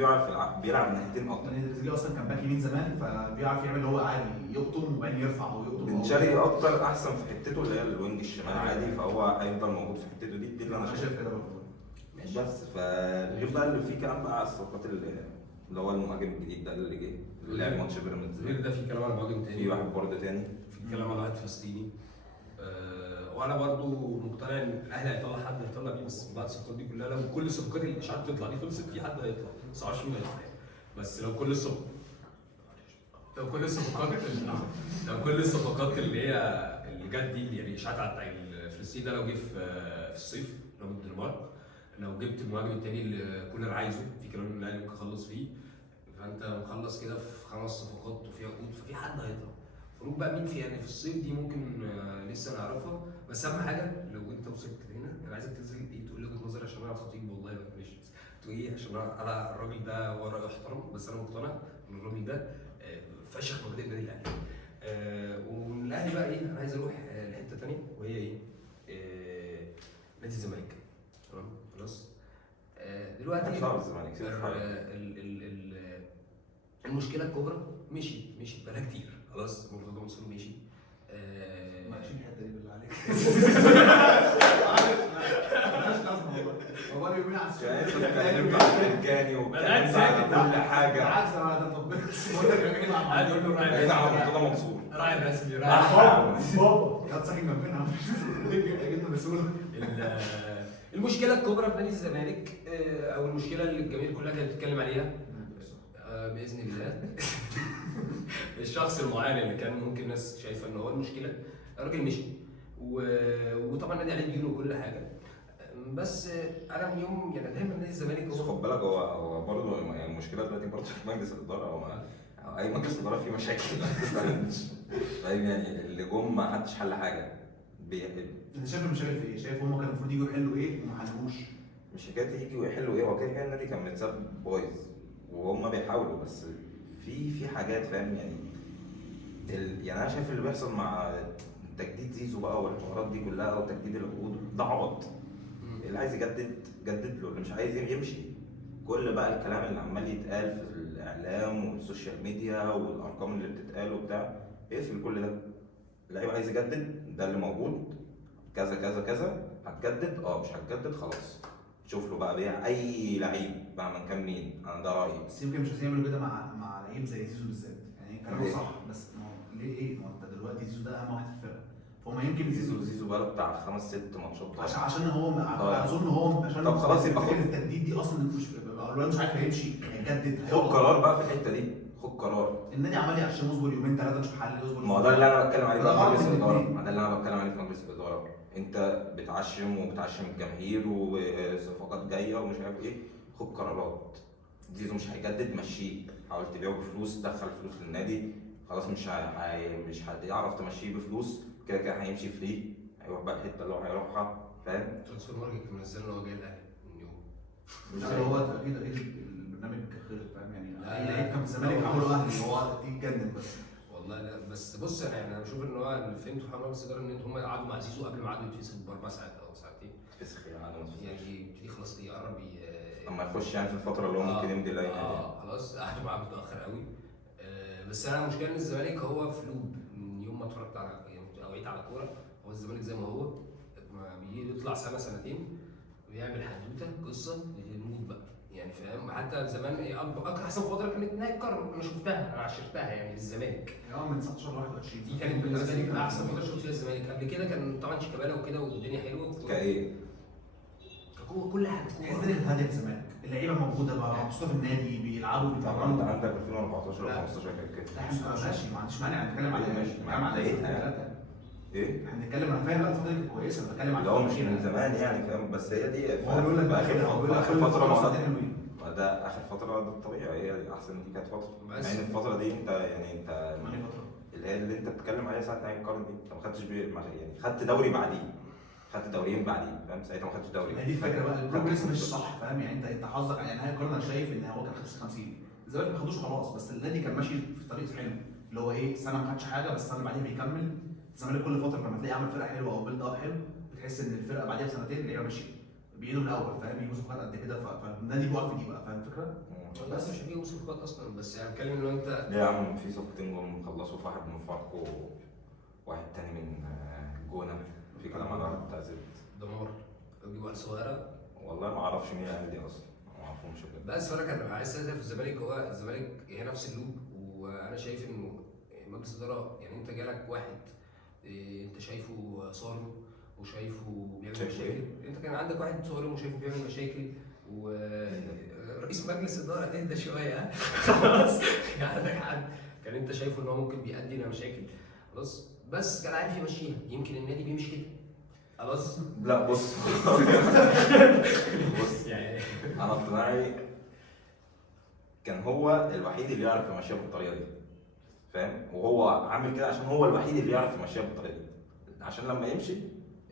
بيلعب الناحيتين اكتر. تريزيجيه اصلا كان باك يمين زمان، فبيعرف يعمل اللي هو عادي، يقطم وبعدين يرفع او يقطم. بن شرقي اكتر احسن في حتته اللي هي الوينج الشمال عادي، فهو هيفضل موجود في حتته دي اللي انا انا شايف شايف كده برضه. بس. فغير بقى اللي فيه كلام بقى على الصفقات اللي هو المهاجم الجديد ده اللي جه اللي لعب ماتش بيراميدز. غير ده في كلام على مهاجم تاني، في واحد برضه تاني، في كلام على واحد فلسطيني. وانا برضو مقتنع ان الاهلي هيطلع بيه، بس بعد الصفقات دي كلها لو كل الصفقات اللي الاشاعات بتطلع دي خلصت في حد هيطلع، بس 20 هيطلع يعني. بس لو كل الصفقات اللي هي اللي جت دي يعني اشاعات على الفلسطيني ده، لو جه في الصيف لو من الدنمارك، لو جبت المهاجم التاني اللي كولر عايزه، في كلام ان الاهلي ممكن يخلص فيه، فانت مخلص كده في 5 صفقات وفي عقود، ففي حد هيطلع. فروق بقى مين في يعني في الصيف دي ممكن لسه نعرفها، بس اهم حاجه لو انت وصلت هنا انا عايزك تنزل ايه تقول لي وجهه نظري عشان انا خطيب والله مش تقول ايه، عشان انا الراجل ده هو رايه يحترم، بس انا مقتنع ان الراجل ده فشخ مبادئ النادي الاهلي. ومن الاهلي بقى ايه، انا عايز اروح لحته ثانيه وهي ايه؟ نادي الزمالك. تمام خلاص. دلوقتي الزمالك المشكله الكبرى مشي بقالها كتير خلاص. مرتضى منصور مشي. ما اشيل الحته دي بالله عليك. هو بقى بيقول على يعني السوشيال انت اتكلمت على الجاني واتكلمت على كل حاجه. بالعكس انا ده طب هو ده كان بيلعب قاعد يقول له راعي بعيد عن مرتضى منصور. راعي الرسمي بابا يا ساكن جنبنا جبنا مسؤول. المشكله الكبرى في نادي الزمالك او المشكله اللي الجماهير كلها كانت بتتكلم عليها باذن الله الشخص المعين اللي كان ممكن الناس شايفه ان هو المشكله، الراجل مشي وطبعا النادي عليه ديون وكل حاجه، بس انا من يوم يعني دايما نادي الزمالك بس خد بالك هو برضه المشكله دلوقتي برضه في مجلس الاداره. أو اي مجلس اداره فيه مشاكل فاهم يعني اللي جم ما حدش حل حاجه. انت شايف المشاكل في ايه؟ شايف هم كانوا المفروض يجوا يحلوا ايه وما حلوش؟ مش حكايه يجوا يحلوا ايه، هو كده كده النادي كان متساب بايظ وهم بيحاولوا، بس في حاجات فاهم يعني يعني انا شايف اللي بيحصل مع تجديد زيزو بقى والحوارات دي كلها وتجديد العقود ده عبط. اللي عايز يجدد جدد له، اللي مش عايز يمشي. كل بقى الكلام اللي عمال يتقال في الاعلام والسوشيال ميديا والارقام اللي بتتقال وبتاع، اقفل كل ده. اللعيب عايز يجدد ده اللي موجود كذا كذا كذا، هتجدد مش هتجدد خلاص شوف له بقى بيع اي لعيب مهما كان مين. انا ده رايي. بس يمكن مش هيعملوا كده مع لعيب زي زيزو بالذات، يعني كلامه صح بس ما هو ليه ايه؟ ما هو انت دلوقتي زيزو ده اهم واحد في الفرقه، فهم يمكن زيزو بقى بتاع 5 6 ماتشات عشان هو اظن هو عشان طب خلاص يبقى فكره التجديد دي اصلا الولاد مش عارف هيمشي هيجدد خد قرار بقى في الحته دي، خد قرار. النادي عمال يعشم اصبر يومين ثلاثه نشوف حل يصبر. ما هو ده اللي انا بتكلم عليه بقى في مجلس الاداره، الاثنين. ما ده اللي انا بتكلم عليه في مجلس الاداره. انت بتعشم وبتعشم الجماهير وصفقات جايه ومش عارف ايه، خد قرارات. زيزو مش هيجدد مشيه، حاول تبيعه بفلوس، دخل فلوس للنادي، خلاص مش هتعرف تمشيه بفلوس، كده كده هيمشي فري، هيروح بقى الحته اللي هو هيروحها فاهم. ترانسفير ماركت كان منزل ان هو جاي الاهلي من يوم مش هو اكيد البرنامج خير فاهم يعني اي لعيب كان في الزمالك عملوا اهلي هو يتجنن بس والله. لا بس بص انا بشوف ان هو اللي فهمته في حمام الصدر ان هم قعدوا مع زيزو قبل ما عقده يتفسخ ب4 ساعات او ساعتين. فسخ يعني يبتدي خلاص يقرب اما يخش يعني في الفتره اللي هو ممكن يمضي لاي نادي. خلاص قعدوا معاه متاخر قوي. بس انا المشكله ان الزمالك هو في لوب من يوم ما اتفرجت على او وعيت على كوره. هو الزمالك زي ما هو ما بيطلع سنه سنتين ويعمل حدوته قصه يموت بقى يعني فاهم. حتى زمان احسن فتره كانت نهايه القرن، انا شفتها انا عشرتها يعني للزمالك من 19 ل 21 دي كانت بالنسبه لي احسن فتره شفت فيها الزمالك. قبل كده كان طبعا شيكابالا وكده والدنيا حلوه كايه كل حاجه الحته دي كانت هاديه في الزمالك، اللعيبه موجوده بقى مبسوطه في النادي بيلعبوا طبعا بيتمرنوا. انت عندك 2014 و15 كانت كده. احنا ماشي ما عنديش مانع نتكلم على ماشي، نتكلم على بدايتها. ايه؟ احنا بنتكلم انا فاهم بقى الفتره دي كانت كويسه بتكلم على اللي هو مش من زمان يعني فاهم، بس هي دي هو بيقول لك بقى كده هو بيقول لك اخر فتره ما ما ده اخر فتره ده الطبيعي، هي احسن دي كانت فتره. مع ان الفتره دي انت يعني انت اللي انت بتتكلم عليها ساعه نهايه القرن دي انت ما خدتش يعني خدت دوري بعديه، خدت دوريين بعديه فاهم. ساعتها ما خدتش دوري. دي الفكره بقى البروجريس مش صح فاهم يعني انت حظك يعني نهايه القرن انا شايف ان هو كان 50 الزمالك ما خدوش خلاص، بس النادي كان ماشي في طريق حلو اللي هو ايه سنه ما خدش حاجه بس السنه اللي بعديها بيكمل. الزمالك كل فتره لما تلاقي عامل فرقه حلوه او بيلد اب حلو بتحس ان الفرقه بعديها بسنتين اللعيبه ماشيه بيعيدوا من الاول فاهم، بيجوا صفقات قد كده فالنادي بيقف في دي بقى فاهم الفكره؟ بس مش هيجيبوا صفقات اصلا، بس يعني بتكلم ان انت ليه يا عم في صفقتين جم خلصوا، في واحد من فاركو وواحد تاني من جونه، في كلام على واحد بتاع زد دمار بيجيبوا عيال صغيره والله ما اعرفش مين العيال دي اصلا، ما اعرفهمش بجد. بس فانا كان عايز اسال في الزمالك، هو الزمالك هي نفس اللوب، وانا شايف انه مجلس الاداره يعني انت جالك واحد انت شايفه صارم وشايفه بيعمل مشاكل، انت كان عندك واحد صارم وشايفه بيعمل مشاكل ورئيس مجلس اداره اهدى شويه خلاص يعني عندك حد كان انت شايفه ان هو ممكن بيؤدي الى مشاكل خلاص، بس كان عارف يمشيها. يمكن النادي بيمشي كده خلاص. لا بص بص يعني انا اقتناعي كان هو الوحيد اللي يعرف يمشيها بالطريقه دي فاهم، وهو عامل كده عشان هو الوحيد اللي يعرف يمشيها بالطريقه دي، عشان لما يمشي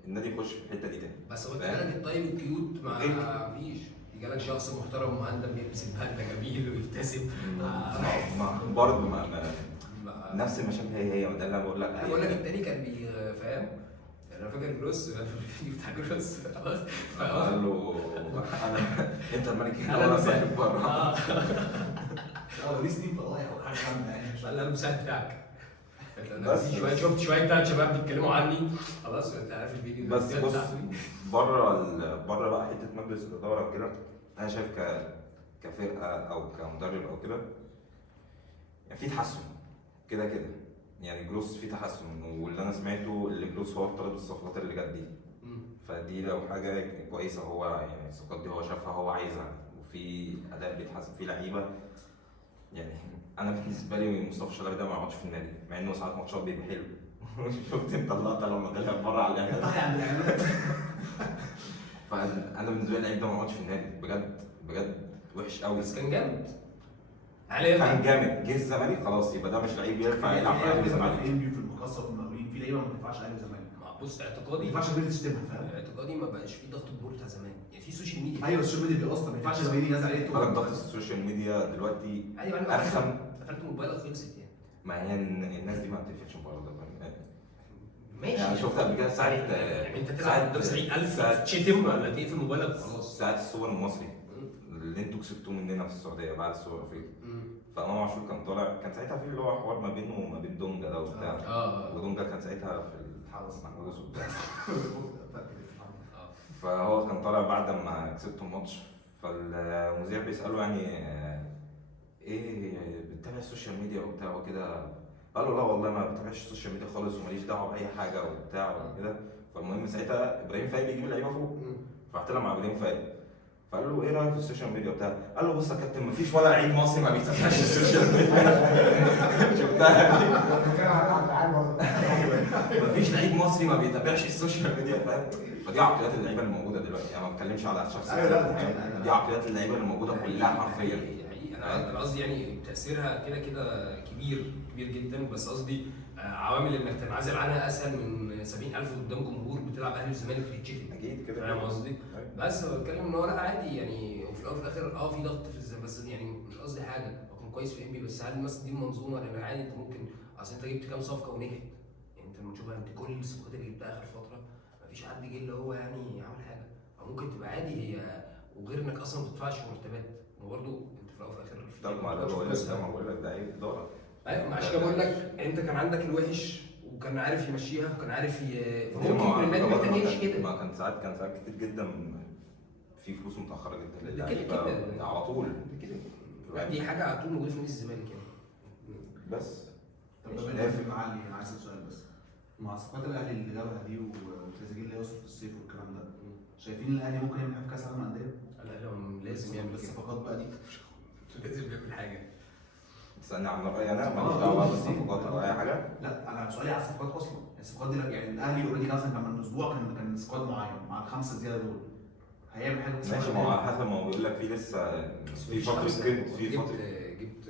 النادي يخش في الحته دي تاني. بس هو جالك الطيب الكيوت ما فيش، جالك شخص محترم مهندم بيلبس بدله جميل ويبتسم برضه نفس المشاكل هي ده اللي انا بقول لك. انا بقول لك التاني كان فاهم، انا فاكر جروس الفيديو بتاع جروس خلاص قال له انت الملك هنا انا ولا صاحب بره. دي سنين فضايح وحاجه جامده يعني قال له المساعد بتاعك بس- شويه شفت شويه بتاعت شباب بيتكلموا عني خلاص انت عارف الفيديو ده بس الفيديو بص، بتاعته. بره بقى حته مجلس الاداره كده، انا شايف كفرقه او كمدرب او كده يعني في تحسن كده كده. يعني جروس في تحسن، واللي انا سمعته اللي جروس هو طلب الصفقات اللي جت دي، فدي لو حاجه كويسه. هو يعني الصفقات دي هو شافها هو عايزها، وفي اداء بيتحسن في لعيبه. يعني انا بالنسبه لي مصطفى شلبي ده ما يقعدش في النادي، مع انه ساعات ماتشات بيبقى حلو. شفت انت اللقطه لما طلع بره على الاعلان؟ فتحي عند الاعلانات. فانا بالنسبه لي اللعيب ده ما يقعدش في النادي، بجد بجد وحش قوي. بس كان جامد عليه كان جامد، جه الزمالك خلاص يبقى ده مش لعيب ينفع يلعب في اهلي في والزمالك. الانبي في المقصه في المقاولين في لعيبه ما تنفعش اهلي وزمالك. بص ما اعتقادي ينفعش غير تشتمها، فاهم؟ اعتقادي ما بقاش في ضغط الجمهور بتاع زمان، يعني في سوشيال ميديا. ايوه السوشيال ميديا بيأثر، ما ينفعش زمايلي ينزل عليه خلك ضغط السوشيال ميديا دلوقتي عادي بعد ارخم. ما قفلت موبايلك خلصت يعني. ما هي الناس دي ما بتقفلش موبايلها ده. ماشي يعني شفت قبل كده ساعه يعني انت تلعب قدام 70000 تشتم ولا تقفل موبايلك خلاص. ساعه السوبر المصري اللي انتوا كسبتوه مننا في السعوديه بعد السوبر الافريقي، فامام عاشور كان طالع، كان ساعتها في اللي هو حوار ما بينه وما بين دونجا ده وبتاع. ودونجا كان ساعتها في محبوس وبتاع. فهو كان طالع بعد ما كسبتوا الماتش، فالمذيع بيساله يعني ايه بتتابع السوشيال ميديا وبتاع وكده؟ قال له لا والله ما بتابعش السوشيال ميديا خالص وماليش دعوه باي حاجه وبتاع وكده. فالمهم ساعتها ابراهيم فايق بيجيب اللعيبه فوق، فاحتلم مع ابراهيم فايق، فقال له ايه رايك في السوشيال ميديا وبتاع؟ قال له بص يا كابتن مفيش ولا لعيب مصري ما بيتابعش السوشيال ميديا. شفتها؟ مفيش لعيب مصري ما بيتابعش السوشيال ميديا، فاهم؟ فدي عقليات اللعيبه اللي موجوده دلوقتي، انا ما بتكلمش على شخص، دي عقليات اللعيبه اللي موجوده كلها حرفيا. انا قصدي يعني تاثيرها كده كده كبير جدا، بس قصدي عوامل انك تنعزل عنها اسهل من 70000 قدام جمهور بتلعب اهلي والزمالك بتتشتم. اكيد كده، فاهم قصدي؟ بس بتكلم ان هو لا عادي يعني، وفي الاول وفي الاخر في ضغط في الزمالك، بس يعني مش قصدي حاجه، هو كان كويس في انبي، بس هل مثلا دي منظومه؟ لان عادي انت ممكن، اصل انت جبت كام صفقه ونجحت، يعني انت لما تشوفها انت كل الصفقات اللي جبتها اخر فتره مفيش حد جه اللي هو يعني عمل حاجه، فممكن تبقى عادي هي، وغير انك اصلا ما بتدفعش مرتبات، وبرضه انت في الاول وفي الاخر طب ما ده بقول لك ده عيب اداره. ايوه عشان كده بقول لك انت كان عندك الوحش وكان عارف يمشيها وكان عارف ممكن ممكن النادي محتاج يمشي كده. ما كان ساعات كتير جدا في فلوس متاخره جدا كده للعيبه كده على طول كده دي حاجه على طول موجوده في نادي الزمالك يعني. بس. طب ده بالنسبه لمعلي انا عايز اسال سؤال بس، مع صفقات الاهلي اللي جابها دي وتريزيجيه اللي هيوصل في الصيف والكلام ده، شايفين الاهلي ممكن يعمل حاجه في كاس العالم للانديه؟ الاهلي لازم يعمل كده، الصفقات بقى دي لازم يعمل حاجه. تسالني عن رايي انا ماليش دعوه بالصفقات او اي حاجه. لا انا سؤالي على الصفقات اصلا، الصفقات دي يعني الاهلي اوريدي مثلا كان من اسبوع كان سكواد معين مع الخمسه زياده دول، هيعمل حاجه في ماشي، ما هو على حسب ما هو بيقول لك في لسه في فتره كده في فتره. جبت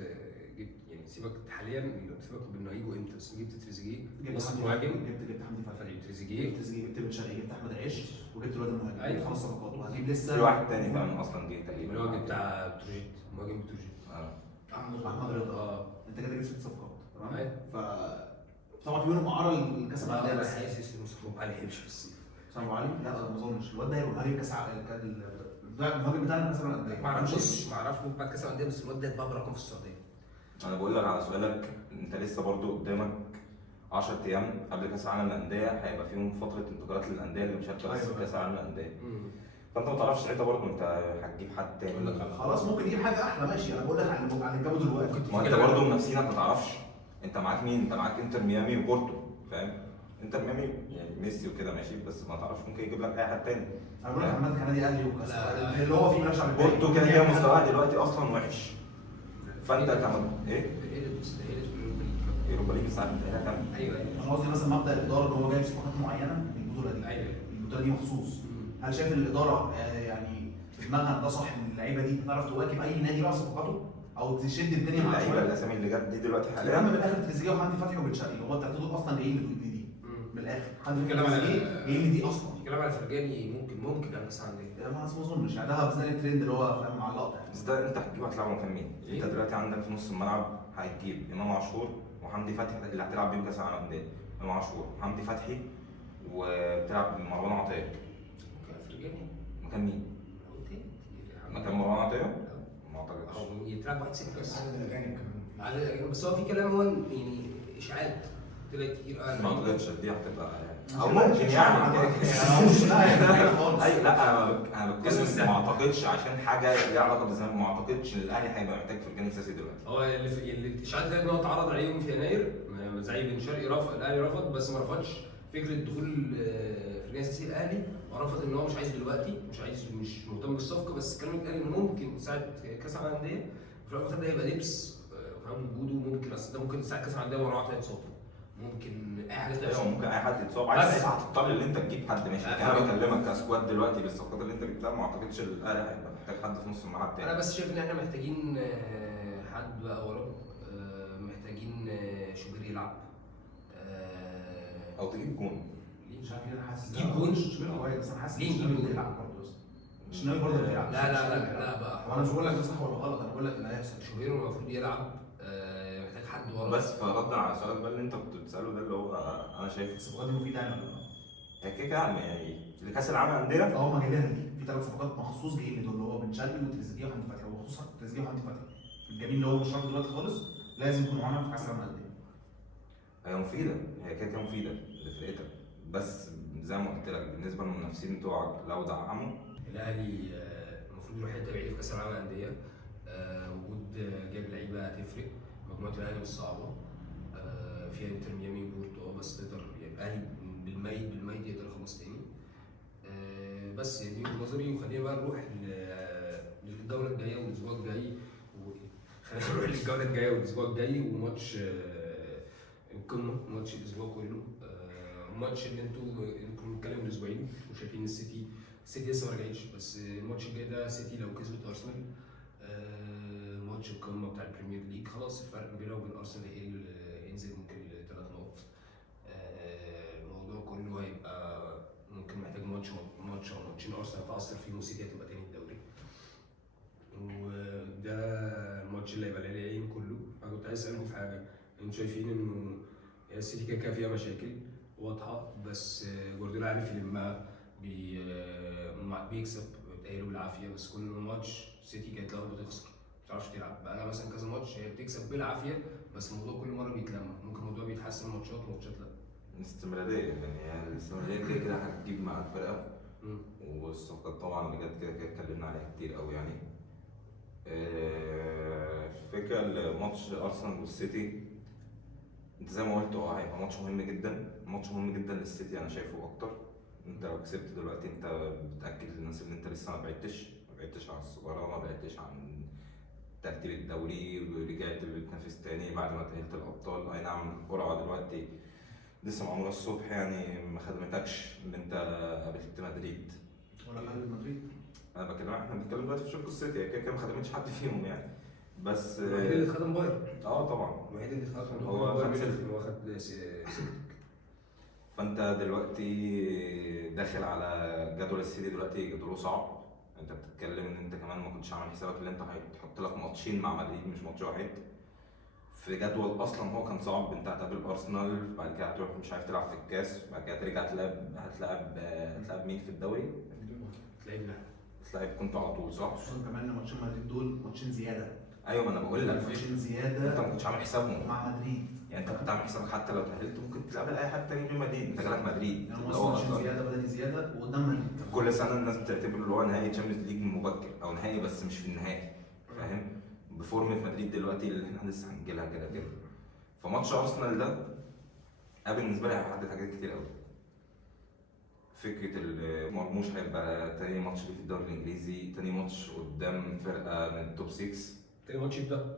يعني سيبك حاليا، سيبك من هيجوا امتى، بس جبت تريزيجيه جبت نص حمدي مهاجم، جبت حمدي فتحي، تريزيجيه جبت بن شرقي، جبت احمد عيش، وجبت الواد المهاجم. أيوة. 5 صفقات وهجيب لسه في واحد تاني كمان اصلا جه تقريبا اللي هو بتاع بتروجيت، مهاجم بتروجيت احمد رضا. انت كده جبت 6 صفقات تمام. أيوة. طبعا في منهم اعاره لكاس العالم بس بس حاسس ان مصطفى علي هيمشي في الصيف. سامو علي؟ لا ما اظنش الواد ده هيبقى عليه كاس العالم، المهاجم بتاعنا كاس العالم للانديه. ما اعرفش ممكن بعد كاس العالم بس الواد ده هيتباع برقم في السعوديه. انا بقول لك على سؤالك، انت لسه برضو قدامك 10 ايام قبل كاس العالم للانديه، هيبقى فيهم فتره انتقالات للانديه اللي مشاركه بس في كاس العالم للانديه، فانت ما تعرفش ساعتها برضو انت هتجيب حد تاني. خلاص ممكن يجيب حاجه احلى ماشي، انا بقول لك على اللي جابه دلوقتي. ما انت برضو بنفسينك ما تعرفش انت معاك مين، انت معاك انتر ميامي وبورتو، فاهم؟ انتر ميامي يعني ميسي وكده ماشي، بس ما تعرفش ممكن يجيب لك اي حد تاني. انا بقول لك عماد كان نادي اهلي وكاس اللي هو فيه ماشي على بورتو كده كده مستواه دلوقتي اصلا وحش، فانت كمان ايه؟ يوروبا ليج ساعات بتاعها كام؟ ايوه انا قصدي مثلا مبدا الاداره ان هو جايب صفقات معينه للبطوله دي. ايوه البطوله دي مخصوص. هل شايف ان الاداره يعني في دماغها ده صح ان اللعيبه دي تعرف تواكب اي نادي بقى صفقاته او تشد الدنيا مع اللعيبه الاسامي اللي جت دي دلوقتي اهم حاليا من الاخر تريزيجيه وحمدي فتحي وبن شرقي، هو التلاتة دول اصلا جايين لدي دي من الاخر. حمدي الكلام على- تريزيجيه جايين لدي اصلا. الكلام على فرجاني ممكن على كاس العالم. ما اظنش يعني ده بزنان الترند اللي هو فاهم مع اللقطه يعني. بس ده انت هتجيبه هتلعبه مكان مين؟ انت دلوقتي عندك في نص الملعب هتجيب امام عاشور وحمدي فتحي اللي هتلعب بيهم كاس العالم للانديه، امام عاشور وحمدي فتحي وبتلعب مروان عطيه. فرجاني مكان مين؟ مكان مروان عطيه؟ ما اعتقدش. او يتلعب واحد ست بس عدد الاجانب كمان. بس هو في كلام هو يعني اشاعات طلعت كتير ما اعتقدش دي هتبقى يعني، او مش ممكن مش يعني عارف. كده كده. انا مش لا يعني خالص. اي لا انا بص بتكلم بس ما اعتقدش عشان حاجه ليها علاقه بالزمالك، ما اعتقدش ان الاهلي هيبقى محتاج فرجاني اساسي دلوقتي. هو اللي الاشاعات ده ان هو اتعرض عليهم في يناير زي بن شرقي رفض، الاهلي رفض بس ما رفضش فكره دخول فرجاني اساسي الاهلي، ورفض ان هو مش عايز دلوقتي، مش مهتم بالصفقه، بس الكلام اتقال ان ممكن ساعه كاس العالم للانديه في الاول ده هيبقى دبس فاهم وجوده، ممكن اصل ده ممكن ساعه كاس العالم للانديه وراه هتلاقي اتصاب، ممكن اي حاجه ايوه تحصل. ممكن اي حد يتصاب بس. عايز هتضطر ان انت تجيب حد ماشي. أنا انا فاهم. بكلمك كسكواد دلوقتي بالصفقات اللي انت جبتها، ما اعتقدش الاهلي هيبقى محتاج حد في نص الملعب تاني. انا بس شايف ان احنا محتاجين حد بقى ورا، محتاجين شوبير يلعب او تجيب جون. مش عارف انا حاسس جيب جون. شمال كويس بس انا حاسس ليه ان نجيب الشناوي جون؟ بيلعب برضه اصلا. الشناوي برضه بيلعب. لا بقى وانا مش بقول لك ده صح ولا غلط، انا بقول لك اللي هيحصل. شوبير المفروض يلعب، محتاج حد ورا. بس فردا على سؤالك بقى اللي انت كنت بتساله ده اللي هو انا شايف الصفقات دي مفيده يعني ولا لا؟ هي كده كده يعني لكاس العالم للانديه. اه ما جايبينها دي في 3 صفقات مخصوص جايين دول اللي هو بن شرقي وتريزيجيه وحمدي فتحي، وخصوصا تريزيجيه وحمدي فتحي الجميل اللي هو مش شرط دلوقتي خالص لازم يكونوا معانا في كاس العالم للانديه. هي مفيده، هي كده كده مفيده لفرقتك، بس زي ما قلت لك بالنسبه للمنافسين بتوعك لو دعموا الاهلي المفروض يروح حته بعيده في كاس العالم للانديه، وجود جاب لعيبه هتفرق. مجموعه الاهلي مش صعبه، فيها انتر ميامي وبورتو، بس تقدر يعني الاهلي بالميت يقدر يخلص تاني. بس دي وجهه نظري، وخلينا بقى نروح للجوله الجايه والاسبوع الجاي، خلينا نروح للجوله الجايه والاسبوع الجاي وماتش القمه، ماتش الاسبوع كله. الماتش اللي انتوا بنتكلم من اسبوعين وشايفين السيتي لسه ما رجعتش، بس الماتش الجاي ده سيتي لو كسبت ارسنال ماتش القمه بتاع البريمير ليج، خلاص الفرق بينه وبين ارسنال ينزل ممكن ل3 نقط. الموضوع كله هيبقى ممكن محتاج ماتش او ماتشين ارسنال تاثر فيهم والسيتي هتبقى تاني الدوري، وده الماتش اللي هيبقى عليه العين كله. انا كنت عايز اسالكم في حاجه، انتوا شايفين انه السيتي كده كده فيها مشاكل واضحه، بس جوارديولا عارف يلمها، بيكسب بتأهله بالعافيه، بس كل ماتش سيتي كانت لو بتخسر ما بتعرفش تلعب، بقى لها مثلا كذا ماتش هي بتكسب بالعافيه، بس الموضوع كل مره بيتلم، ممكن الموضوع بيتحسن ماتشات لا. استمراريه يعني الاستمراريه كده كده هتجيب مع الفرقه. والصفقات طبعا اللي جت كده كده اتكلمنا عليها كتير قوي يعني. الفكره الماتش ارسنال والسيتي انت زي ما قلت هيبقى ماتش مهم جدا، ماتش مهم جدا للسيتي انا شايفه اكتر. انت لو كسبت دلوقتي انت بتاكد للناس ان انت لسه ما بعدتش عن الصداره، ما بعدتش عن ترتيب الدوري، ورجعت بتنافس تاني بعد ما تأهلت الابطال. اي نعم القرعه دلوقتي لسه معموله الصبح يعني ما خدمتكش ان انت قابلت مدريد ولا قابل مدريد. انا بكلم، احنا بنتكلم دلوقتي في شق السيتي، كده كده ما خدمتش حد فيهم يعني. بس الوحيد اللي اتخدم بايرن، طبعا الوحيد اللي اتخدم هو بايرن خد اللي واخد سيلتيك. فانت دلوقتي داخل على جدول السيتي، دلوقتي جدوله صعب. انت بتتكلم ان انت كمان ما كنتش عامل حسابك ان انت هتحط لك ماتشين مع مدريد مش ماتش واحد في جدول اصلا هو كان صعب. انت هتقابل ارسنال، بعد كده هتروح مش عارف تلعب في الكاس، بعد كده ترجع هتلاعب مين في الدوري؟ هتلاعب كنتوا على طول صح؟ خصوصا كمان ان ماتشين مدريد دول ماتشين زياده. ايوه ما انا بقول لك ماتشين زياده انت ما كنتش عامل حسابهم مع مدريد. يعني. انت كنت عامل حسابك حتى لو تاهلت ممكن تلعب اي حد تاني غير مدريد، انت جالك مدريد يعني اللي هو هو ماتشين أصلاً زياده بدني زياده وقدام مدريد. كل سنه الناس بتعتبره اللي هو نهائي تشامبيونز ليج مبكر او نهائي بس مش في النهائي، فاهم؟ بفورمه مدريد دلوقتي اللي احنا لسه هنجيلها كده كده. فماتش ارسنال ده انا بالنسبه لي هيحدد حاجات كتير قوي. فكره مرموش هيبقى تاني ماتش ليه في الدوري الانجليزي، تاني ماتش قدام فرقه من التوب 6. تاني ماتش يبدا.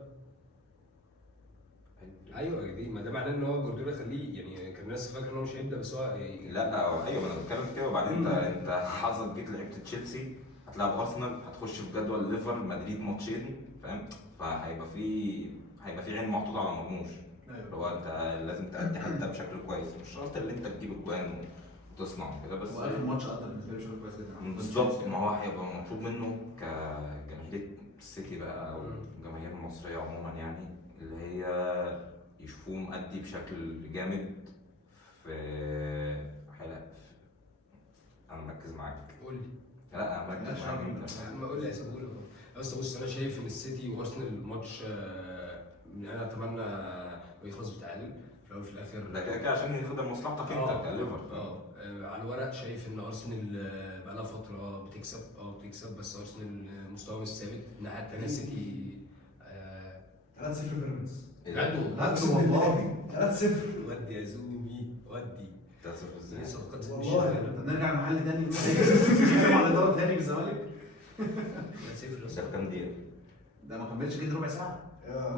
ايوه دي ما ده معناه ان هو جوارديولا خليه يعني، كان الناس فاكره ان هو مش هيبدا بس هو لا ايوه انا بتكلم في كده. وبعدين انت حظك جيت لعبت تشيلسي، هتلعب ارسنال، هتخش في جدول ليفر مدريد ماتشين، فاهم؟ فهيبقى في عين محطوطه على مرموش. اللي هو انت لازم تأدي حتى بشكل كويس، مش شرط ان انت تجيب اجوان وتصنع كده بس. واخر ماتش قدر بالنسبه لي بشكل كويس جدا. بالظبط، ما هو هيبقى مطلوب منه كجماهير السيتي بقى او الجماهير المصريه عموما يعني، اللي هي يشوفوه مأدي بشكل جامد في حلقة. انا مركز معاك. قول لي. لا انا مركز معاك انت. ما اقول لي يا سيدي، بس بص انا شايف ان السيتي وارسنال ماتش انا اتمنى ويخلص بتعادل في الاول وفي الاخر. ده كده كده عشان يخدم مصلحتك انت كليفر. على الورق شايف ان ارسنال بقى لها فتره بتكسب بس ارسنال مستوى مش ثابت. الناحيه الثانيه سيتي 3-0 بيراميدز. عنده اقسم والله 3-0. ودي يا زومي ودي 3-0 ازاي؟ صفقات زي والله. طب نرجع لمحل تاني نتكلم على الاداره تاني في الزمالك. 3-0 ده في كام دقيقة؟ ده ما كملش كده ربع ساعه،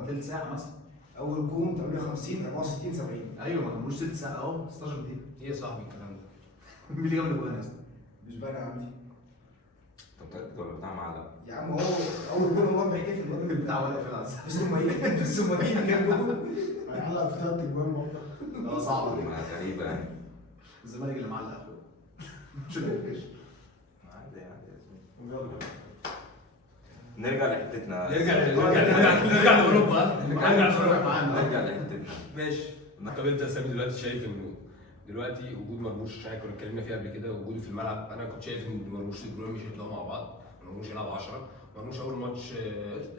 ثلث ساعه مثلا. اول جون 58 64 70. ايوه ما كملوش ثلث ساعه اهو 16 دقيقه. ايه يا صاحبي الكلام ده؟ مين اللي جاب الاجوان يا اسطى؟ مش باين عندي انت متأكد ولا بتاع معلق؟ يا عم. هو اول جون هو بيحتفل الواد بتاع واقف العز. بس مين كان جون هيعلق في 3 اجوان والله. اه صعبه دي. ما غريبة يعني. الزمالك اللي معلق اخويا مش الكاش. عادي عادي يا زلمة. يلا. نرجع لحتتنا. نرجع لاوروبا. نرجع لحتتنا. ماشي. طب انت يا سامي دلوقتي شايف انه دلوقتي وجود مرموش احنا كنا اتكلمنا فيها قبل كده، وجوده في الملعب انا كنت شايف ان مرموش ودي بروين مش هيطلعوا مع بعض. مرموش يلعب 10. مرموش اول ماتش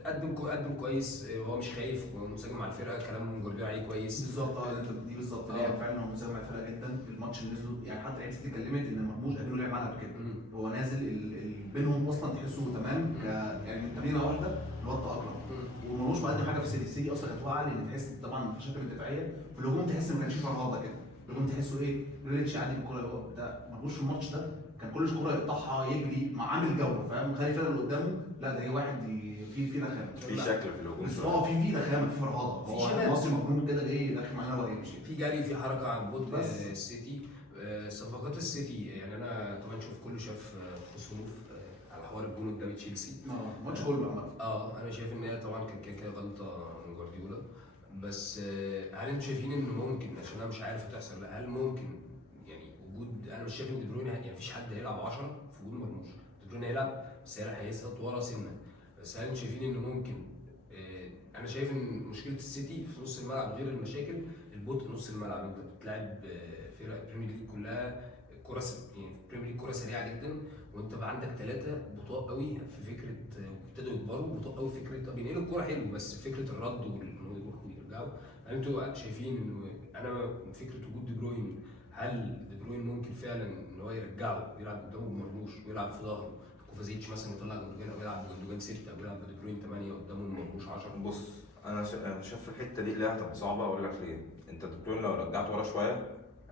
قدم كويس، هو مش خايف ومنسجم مع الفرقه، كلام جوارديولا عليه كويس. بالظبط دي بالظبط لعب فعلا هو مساهم مع الفرقه جدا. الماتش اللي نزلوا يعني حتى لعيبه سيتي اتكلمت ان مرموش قالوا لعب معانا قبل كده. هو نازل بينهم اصلا تحسه تمام يعني من تمرينه واحده الواد تاقلم. ومرموش مقدم حاجه في السيتي اصلا كانت واقعه لان تحس طبعا المشاكل الدفاعيه في الهجوم تحس ما كانش فيه فرهاده كده. الهجوم تحسه ايه ريتش عادي بالكوره ده. مرموش في الماتش ده كان كل كوره يقطعها يجري مع عامل جو فاهم. خلي الفرقه اللي قدامه لا ده واحد في رخامه في شكل في الهجوم. بس في رخامه في فرهاده. في هو شباب. مصري مجنون كده جاي داخل معانا ويمشي. في جري في حركه عن بود بس. السيتي. صفقات السيتي يعني انا كمان كله شاف خسروف على حوار الجون قدام تشيلسي. ماتش كله عامه. انا شايف ان هي طبعا كان كده غلطه من جوارديولا. بس هل انتوا شايفين انه ممكن، عشان انا مش عارف هتحصل لا، هل ممكن يعني وجود، انا مش شايف ان دي بروين يعني مفيش حد هيلعب 10 في وجود مرموش. دي بروين هيلعب بس هيسقط ورا سنه. بس هل انتوا شايفين انه ممكن انا شايف ان مشكله السيتي في نص الملعب غير المشاكل البطء نص الملعب. انت بتلعب فرق البريمير ليج كلها كره يعني البريمير ليج كره سريعه جدا، وانت بقى عندك ثلاثه بطاء قوي في فكره ابتدوا يكبروا بطاء قوي في فكره بينقلوا الكوره حلو بس فكره الرد وانه يروحوا ويرجعوا. هل انتوا شايفين انه انا فكره وجود دي بروين، هل دي بروين ممكن فعلا ان هو يرجعه يلعب قدامه بمرموش ويلعب في ظهره كوفازيتش مثلا يطلع جوندوجان او يلعب بجوندوجان 6 او يلعب بدي بروين 8 قدامه مرموش 10؟ بص انا شايف الحته دي اللي هتبقى صعبه. اقول لك ليه. انت دي بروين لو رجعت ورا شويه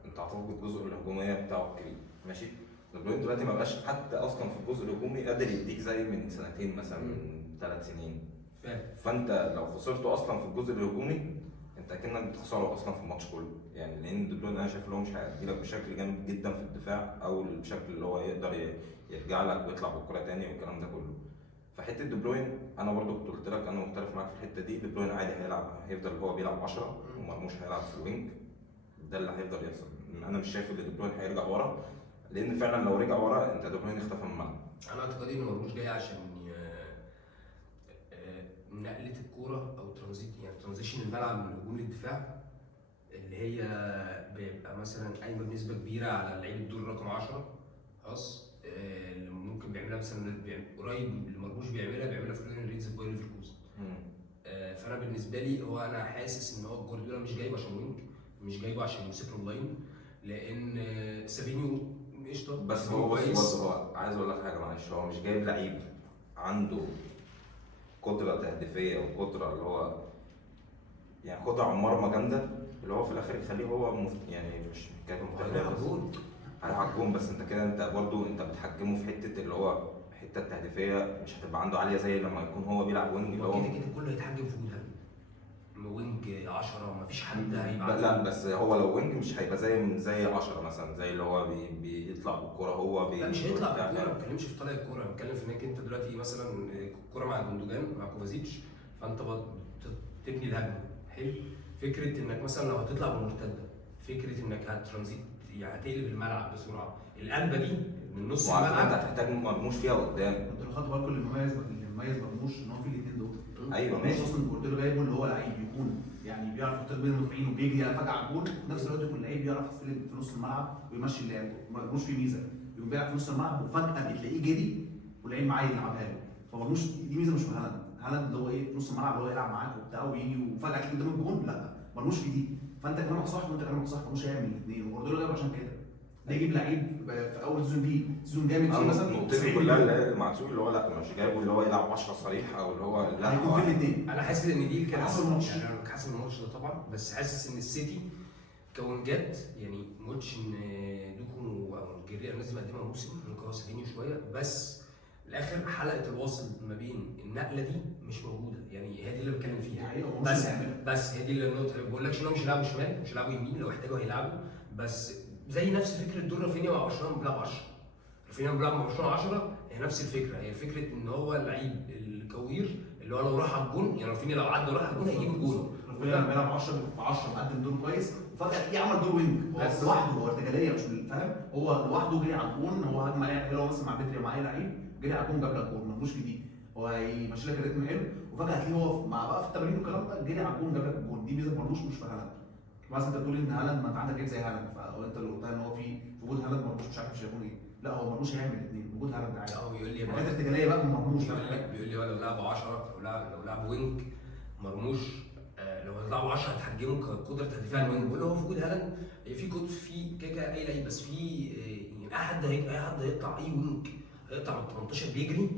انت هتفقد الجزء الهجوميه بتاعه الكبير ماشي. دي بروين دلوقتي ما بقاش حتى اصلا في الجزء الهجومي قادر يديك زي من سنتين مثلا من 3 سنين. فانت لو خسرته اصلا في الجزء الهجومي انت اكنك بتخسره اصلا في الماتش كله يعني. لان دي بروين انا شايف ان هو مش هيدي لك بشكل جامد جدا في الدفاع او الشكل اللي هو يقدر يرجع لك ويطلع بالكره تاني والكلام ده كله. فحته دي بروين انا برضو كنت قلت لك انا مختلف معاك في الحته دي. دي بروين عادي هيفضل هو بيلعب 10 ومرموش هيلعب في الوينج. ده اللي هيفضل يحصل. انا مش شايف ان دي بروين هيرجع ورا لان فعلا لو رجع ورا انت دي بروين اختفى من الملعب. انا اعتقادي ان مرموش جاي عشان نقله الكوره او ترانزيشن الملعب من الهجوم للدفاع اللي هي بيبقى مثلا قايمه بنسبه كبيره على لعيب الدور رقم 10 خلاص. اللي ممكن بيعملها مثلا قريب اللي مرموش بيعملها فلوريان ريدز في باير ليفركوزن. فانا بالنسبه لي انا حاسس ان هو جوارديولا مش جايبه عشان وينج، مش جايبه عشان يمسك له اللاين لان سافينيو قشطه بس هو بص هو عايز اقول لك حاجه معلش. هو مش جايب لعيب عنده قدره تهديفيه وقدره اللي هو يعني قدره على المرمى جامده اللي هو في الاخر يخليه هو يعني مش كده هيروح على الجون. بس انت كده انت برضو انت بتحجمه في حته اللي هو الحته التهديفيه مش هتبقى عنده عاليه زي لما يكون هو بيلعب وينج. اللي هو كده كله هيتحجم في وجود وينج 10 مفيش حد هيبقى لا بس هو لو وينج مش هيبقى زي 10 مثلا زي اللي هو بيطلع بالكوره هو لا مش هيطلع بالكوره. ما بتكلمش في طلع الكوره، بتكلم في انك انت دلوقتي مثلا الكوره مع جوندوجان مع كوفازيتش فانت بتبني الهجمه حلو. فكره انك مثلا لو هتطلع بالمرتده فكره انك هترانزيت يعني هتقلب الملعب بسرعه القلبه دي من نص الملعب انت هتحتاج مرموش فيها قدام. انت لو خدت بالك اللي مميز مرموش ان هو في الاثنين دول. ايوه ماشي. اصلا جوارديولا جايبه اللي هو لعيب يكون يعني بيعرف يحط بين المدافعين وبيجري فجاه على الجول وفي نفس الوقت يكون لعيب بيعرف يستلم في نص الملعب ويمشي اللعب. مرموش فيه ميزه يكون بيلعب في نص الملعب وفجاه بتلاقيه جري واللعيب معاه يلعبها له. فمرموش دي ميزه مش في هالاند. هالاند اللي هو ايه في نص الملعب اللي هو يلعب معاك وبتاع ويجي وفجاه تلاقيه قدام الجول. لا ملوش في دي. فانت كلامك صح وانت كلامك صح، ملوش هيعمل الاثنين، وجوارديولا جاب عشان كده. ليه يجيب لعيب في اول سيزون دي سيزون جامد فيه مثلا النقطتين 90 كلها مليون؟ اللي هي المعزول اللي هو لا مش جايبه اللي هو يلعب 10 صريح او اللي هو لا هيكون هو في الاثنين. انا حاسس ان دي كانت حسب الماتش. يعني انا حاسب الماتش ده طبعا، بس حاسس ان السيتي كونجات يعني ماتش ان دوكو او جيري الناس دي مقدمه موسم ممكن هو سفيني شويه، بس الاخر حلقه الوصل ما بين النقله دي مش موجوده، يعني هي دي اللي بتكلم فيها. حقيقة هو بس مش هيعملها. بس هي دي اللي النقطه اللي بقول لكش ان هو مش هيلعبوا شمال، مش هيلعبوا يمين، لو احتاجوا هيلعبوا، بس زي نفس فكره دور رافينيا مع برشلونه بيلعب 10. رافينيا بيلعب مع برشلونه 10 هي نفس الفكره، هي فكره ان هو اللعيب الكوير اللي هو لو راح على الجون، يعني رافينيا لو عدى وراح على الجون هيجيب الجون. رافينيا لما بيلعب 10 ب 10 مقدم دور كويس، وفجاه تلاقيه عمل دور وينج، هو بس. لوحده، هو ارتجاليه مش فاهم، هو لوحده جري على الجون، هو هجمه حلوه مثلا مع بدري ومع اي لعيب جري على الجون جاب لك جون، ملوش في دي، هو هيمشي لك الريتم حلو، وفجاه هتلاقيه هو مع بقى في التمارين والكلام ده جري على الجون جاب لك الجون، دي ميزه مرموش مش في هالاند. مثلا انت بتقول ان هالاند ما انت عندك لعيب زي هالاند، فلو انت اللي قلتها ان هو في وجود هالاند مرموش مش عارف مش هيكون ايه، لا هو مرموش هيعمل الاثنين، وجود هالاند عادي. هو بيقول لي حاجات ارتجاليه بقى من مرموش بيقول لي لو لعبوا 10 لو لعبوا وينج مرموش لو لعبوا 10 هتحجموا كقدره تدافع الوينج، بيقول هو في وجود هالاند في كود في كيكا اي لعيب، بس في يعني اي حد هيقطع اي وينج هيقطع من 18 بيجري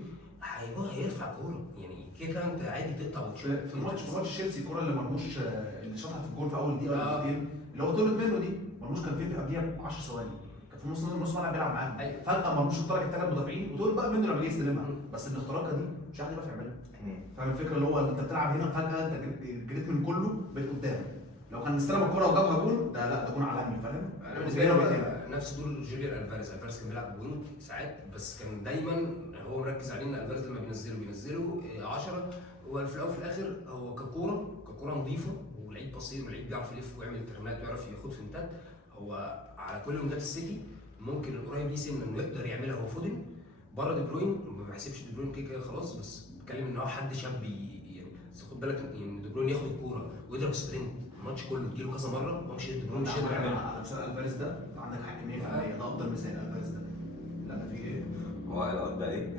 هيرفع كوره، يعني كيكا انت عادي تقطع وتشوف. في ماتش تشيلسي الكوره اللي مرموش اللي شاطها في الجول في اول دقيقه ولا دقيقتين اللي هو طلعت منه دي، مرموش كان فين قبليها ب 10 ثواني، كان في نص ملعب بيلعب معاهم، فجاه مرموش اخترق الثلاث مدافعين وطول بقى منه لما جه يستلمها، بس الاختراقه دي مش حد يعرف يعملها. فاهم الفكره اللي هو انت بتلعب هنا فجاه انت جريت من كله بقيت قدام، لو كان استلم الكوره وجابها جون ده لا ده جون عالمي، فاهم؟ انا بالنسبه لي نفس دور جوليان الفاريز كان بيلعب وينج ساعات، بس كان دايما هو مركز عليه ان الفاريز لما بينزله 10، وفي الاول وفي الاخر هو ككوره نظيفه ولعيب بصير ولعيب بيعرف يلف ويعمل ترمات ويعرف ياخد فنتات، هو على كل وينجات السيتي ممكن القريب ليه سن انه يقدر يعملها هو فودن بره دي بروين، ما بحسبش دي بروين كده خلاص، بس بتكلم ان هو حد شاب يعني خد بالك ان دي بروين ياخد الكوره ويضرب سبرنت الماتش كله تجيله كذا مره هو مش دي بروين مش قادر يعملها. على مثال الفاريز ده عندك حق 100%، ده افضل مثال الفاريز ده. لا ده في ايه؟ هو القط بقى ايه؟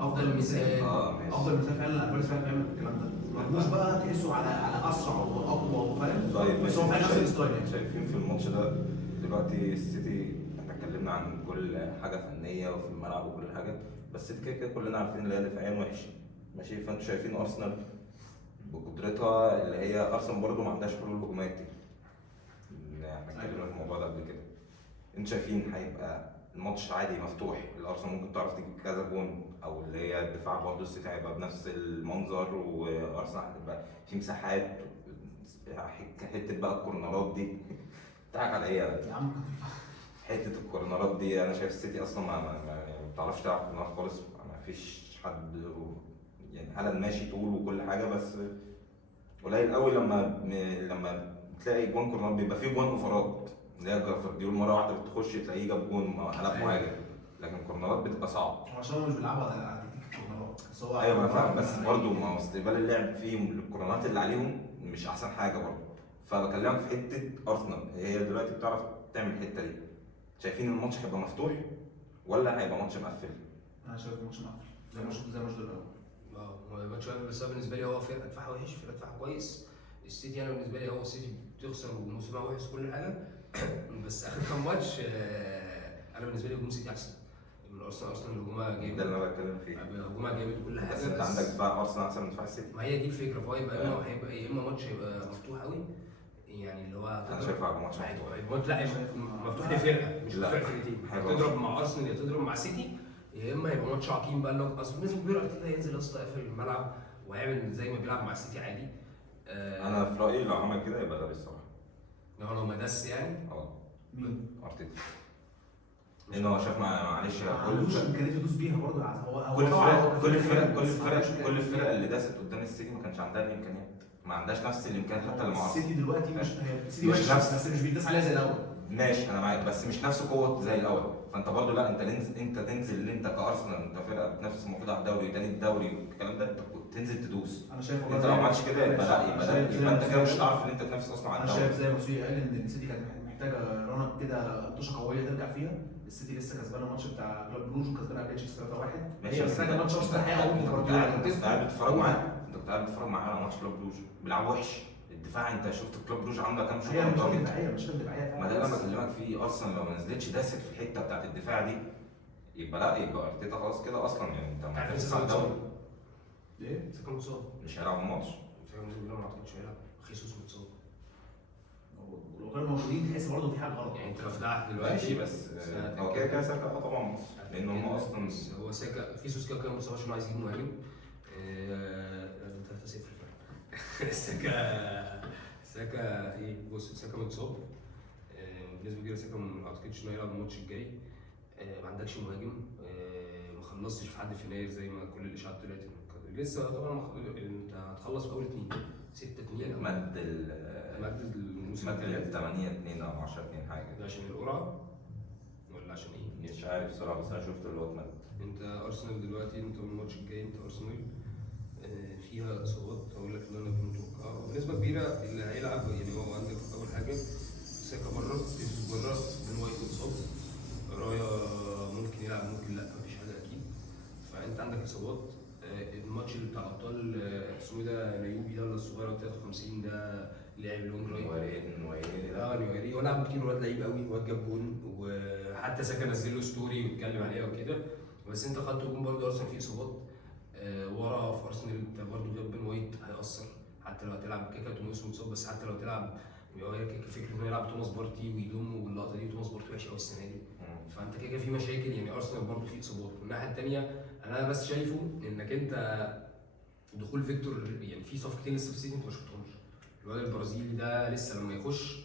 افضل مثال ماشي. افضل مثال فعلا الفاريز فعلا بيعمل الكلام ده، مرموش بقى تحسه على اسرع واقوى وفاهم، طيب بس هو في نفس الستايل يعني. شايفين في الماتش ده دلوقتي السيتي احنا اتكلمنا عن كل حاجه فنيه وفي الملعب وكل حاجه، بس السيتي كده كده كلنا عارفين ان هي دفاعيا وحش ماشي، فانتوا شايفين ارسنال بقدرتها اللي هي ارسنال برضه ما عندهاش حلول هجوميه كتير، احنا اتكلمنا في الموضوع ده قبل كده، انتوا شايفين هيبقى الماتش عادي مفتوح الارسنال ممكن تعرف تجيب كذا جون، او اللي هي الدفاع برضه السيتي هيبقى بنفس المنظر وارسنال هتبقى في مساحات حته بقى الكورنرات دي بتاعك على ايه يا عم حته الكورنرات دي انا شايف السيتي اصلا ما بتعرفش تلعب كورنرات خالص، ما فيش حد يعني هالاند ماشي طول وكل حاجه، بس قليل قوي لما تلاقي جوان كورنرات بيبقى فيه جوان اوفرات اللي هي جرافرديول مره واحده بتخش تلاقيه جاب جون هدف مهاجم، لكن الكورنرات بتبقى صعب. عشان هو مش بيلعبوا على تكتيك الكورنرات، بس هو ايوه انا فاهم، بس برضه ما هو استقبال اللعب فيهم الكورنرات اللي عليهم مش احسن حاجه برضه، فبكلمك في حته ارسنال هي دلوقتي بتعرف تعمل الحته دي، شايفين الماتش هيبقى مفتوح ولا هيبقى ماتش مقفل؟ انا شايف الماتش مقفل زي ما شفت الاول. الماتش بس بالنسبه لي هو فرقه دفاعها وحش فرقه دفاعها كويس، السيتي انا بالنسبه لي هو السيتي بتخسر وموسمها وحش كل حاجه بس اخر كام ماتش انا بالنسبه لي هجوم السيتي احسن من ارسنال هجومها جامد، ده اللي انا بتكلم فيه، هجومها جامد وكل حاجه، بس انت عندك دفاع ارسنال احسن من دفاع السيتي، ما هي دي الفكره، فهو هيبقى يا اما ماتش هيبقى مفتوح قوي يعني اللي هو انا شايفها ماتش مفتوح، لا مفتوح لفرقه مش مفتوح لفرقتين، تضرب مع ارسنال يا تضرب مع سيتي، يا اما يبقى ماتش عقيم بقى اللي هو اصل بنسبه كبيره ارتيتا هينزل يا اسطى يقفل الملعب وهيعمل زي ما بيلعب مع السيتي عادي. انا في رايي لو عمل كده يبقى غبي الصراحه. لو ما دس يعني مين؟ ارتيتا. لان هو شاف معلش كل امكانيات يدوس بيها برضه، هو كل الفرق اللي داست قدام السيتي ما كانش عندها الامكانيات، ما عندهاش نفس الامكانيات حتى اللي مع السيتي دلوقتي السيتي مش وحش نفس، بس مش بيداس عليها زي الاول. ماشي انا معاك، بس مش نفس قوه زي الاول، فانت برضه لا انت تنزل انت كارسنال انت فرقه بتنافس المفروض على الدوري وتاني الدوري والكلام ده، انت تنزل تدوس. انا شايف انت لو ما عملتش كده يبقى انت كده مش هتعرف ان انت تنافس اصلا على انا الدوري. شايف زي ما سوي قال ان السيتي كانت محتاجه رونق كده ماتش قويه ترجع فيها، السيتي لسه كسبانه الماتش بتاع كلوب بروج وكسبانه بلاتشيستر 3-1، ماشي بس محتاجه ماتش وسط الحقيقه انت كنت قاعد بتتفرج معايا على ماتش كلوب بروج بيلعب وحش، الدفاع انت شفت كلوب بروج عامله كام شوط هي مش ضاغط. دفاعيه، مش دفاعيه. ما ده اللي انا بكلمك فيه، ارسنال لو ما نزلتش داست في الحته بتاعت الدفاع دي يبقى لا، يبقى ارتيتا خلاص كده اصلا، يعني انت ما عارف هتنافس ساكا على الدوري. متصاب. ايه؟ ساكا متصاب. مش هيلعب الماتش. ساكا متصاب، ما اعتقدش هيلعب. خيسوس متصاب. ولو غير موجودين تحس برضه في حاجه غلط. يعني انت لو فتحت دلوقتي ماشي بس هو كده كده ساكا طبعا مصر، لان هم اصلا بس هو ساكا خيسوس كده كان مصاب عشان عايز يجيب مهاجم. 3-0 ساكا ايه، بص ساكا متصاب. بنسبه كبيره ساكا ما اعتقدش انه هيلعب الماتش الجاي. ما عندكش مهاجم. ما خلصتش في حد في يناير زي ما كل الاشاعات طلعت. لسه طبعا انت هتخلص في اول 2 6-2 مد الموسم مد الثالث. 8-2 او 10-2 حاجه. ده عشان القرعه ولا عشان ايه؟ مش عارف صراحه، بس انا شفت اللي هو اتمد. انت ارسنال دلوقتي، انت الماتش الجاي انت ارسنال فيها اصابات. هقول لك اللي انا كنت متوقعه بنسبه كبيره اللي هيلعب. يعني هو عندك اول حاجه ساكا بره، يوسف بره، بن وايت مصاب، رايا ممكن يلعب ممكن لا، مفيش حاجه اكيد. فانت عندك اصابات. الماتش اللي بتاع ابطال اسمه ده نيوبي ده ولا الصغير 53 ده لعب لونج رايت. نويري هو لعب كتير، واد لعيب قوي، واد جاب جون، وحتى ساكا نزل له ستوري واتكلم عليها وكده. بس انت خدت هجوم برضه ارسنال فيه اصابات. ورا في ارسنال انت برضه جاب بن وايت هيأثر. حتى لو هتلعب كيكا توماس مصاب، بس حتى لو تلعب هي فكره انه يلعب توماس بارتي ويضم، واللقطه دي توماس بارتي وحش قوي السنه دي. فانت كده في مشاكل. يعني ارسنال برضه فيه اصابات. من الناحيه الثانيه انا بس شايفه انك انت دخول فيكتور، يعني في صفقتين لسه في السيتي انت ما شفتهمش. الواد البرازيلي ده لسه لما يخش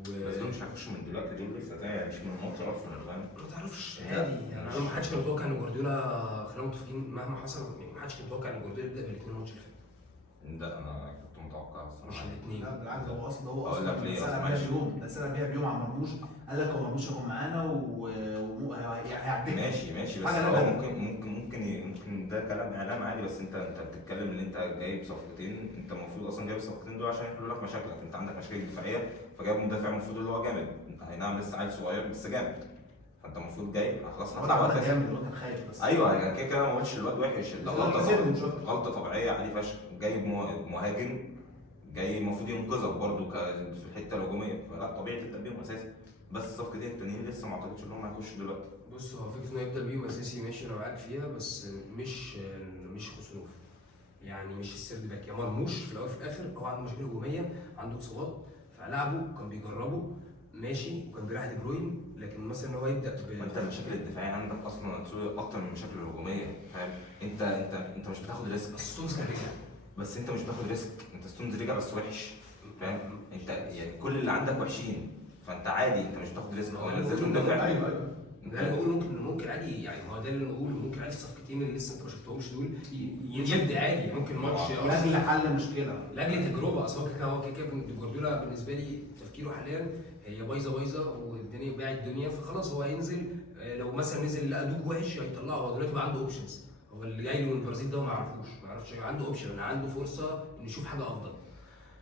بس دول مش هيخشوا من دلوقتي، دول لسه تاني مش من الماتش ارسنال، فاهم؟ ما تعرفش عادي. يعني انا ما حدش كان متوقع ان جوارديولا، خلينا متفقين مهما حصل، يعني ما حدش كان متوقع ان جوارديولا يبدا بالاثنين الماتش اللي فات. ده انا كنت متوقع مش الصراحه. الاثنين. لا بالعكس، هو اصلا أقول لك ليه؟ سنه بيها بيوم، ده سنه بيها بيوم عن مرموش. قال لك هو مرموش هيكون معانا وهيعديك. ماشي بس حاجة هو نبات. ممكن ده كلام اعلام عادي، بس انت بتتكلم ان انت جايب صفقتين. انت المفروض اصلا جايب الصفقتين دول عشان يحلوا لك مشاكلك. انت عندك مشاكل دفاعيه، فجايب مدافع المفروض اللي هو جامد. انت اي نعم لسه عيل صغير بس جامد، فانت المفروض جاي خلاص هو هتلعب ده اساسي. جامد، هو كان خايف بس. ايوه يعني كده كده ما قلتش الواد وحش، لا، غلطه طبيعيه عادي فشخ. جايب مهاجم جاي المفروض ينقذك برضه في الحته الهجوميه، فلا طبيعي تبدا بيهم اساسي. بس الصفقتين التانيين لسه ما اعتقدش ان هم هيخشوا دلوقتي. بص هو فكره انه يبدا بيهم اساسي ماشي، انا معاك فيها، بس مش خوسانوف. يعني مش السيرد باك يا مرموش. في الاول وفي الاخر هو عنده مشاكل هجوميه، عنده اصابات، فلعبه كان بيجربه ماشي، وكان بيريح دي بروين. لكن مثلا هو يبدا انت المشاكل الدفاعيه عندك اصلا اكتر من المشاكل الهجوميه، فاهم؟ انت مش بتاخد ريسك. بس ستونز كان رجع. بس انت مش بتاخد ريسك. انت ستونز رجع بس وحش، فاهم؟ انت يعني كل اللي عندك وحشين، فانت عادي انت مش بتاخد ريسك. هو نزلت مدافع. ايوه ده اللي بقول ممكن عادي. يعني هو ده اللي بقول ممكن عادي الصفقتين اللي لسه انت ما شفتهمش دول يبدا عادي. ممكن ماتش لاجل حل مشكله، لاجل تجربه. اصل هو كده جوارديولا بالنسبه لي تفكيره حاليا هي بايظه والدنيا بايع الدنيا، فخلاص هو هينزل. لو مثلا نزل لقى دوك وحش هيطلعه. هو دلوقتي بقى عنده اوبشنز. هو اللي جاي له من البرازيل ده ما يعرفش عنده اوبشن، عنده فرصه انه يشوف حاجه افضل.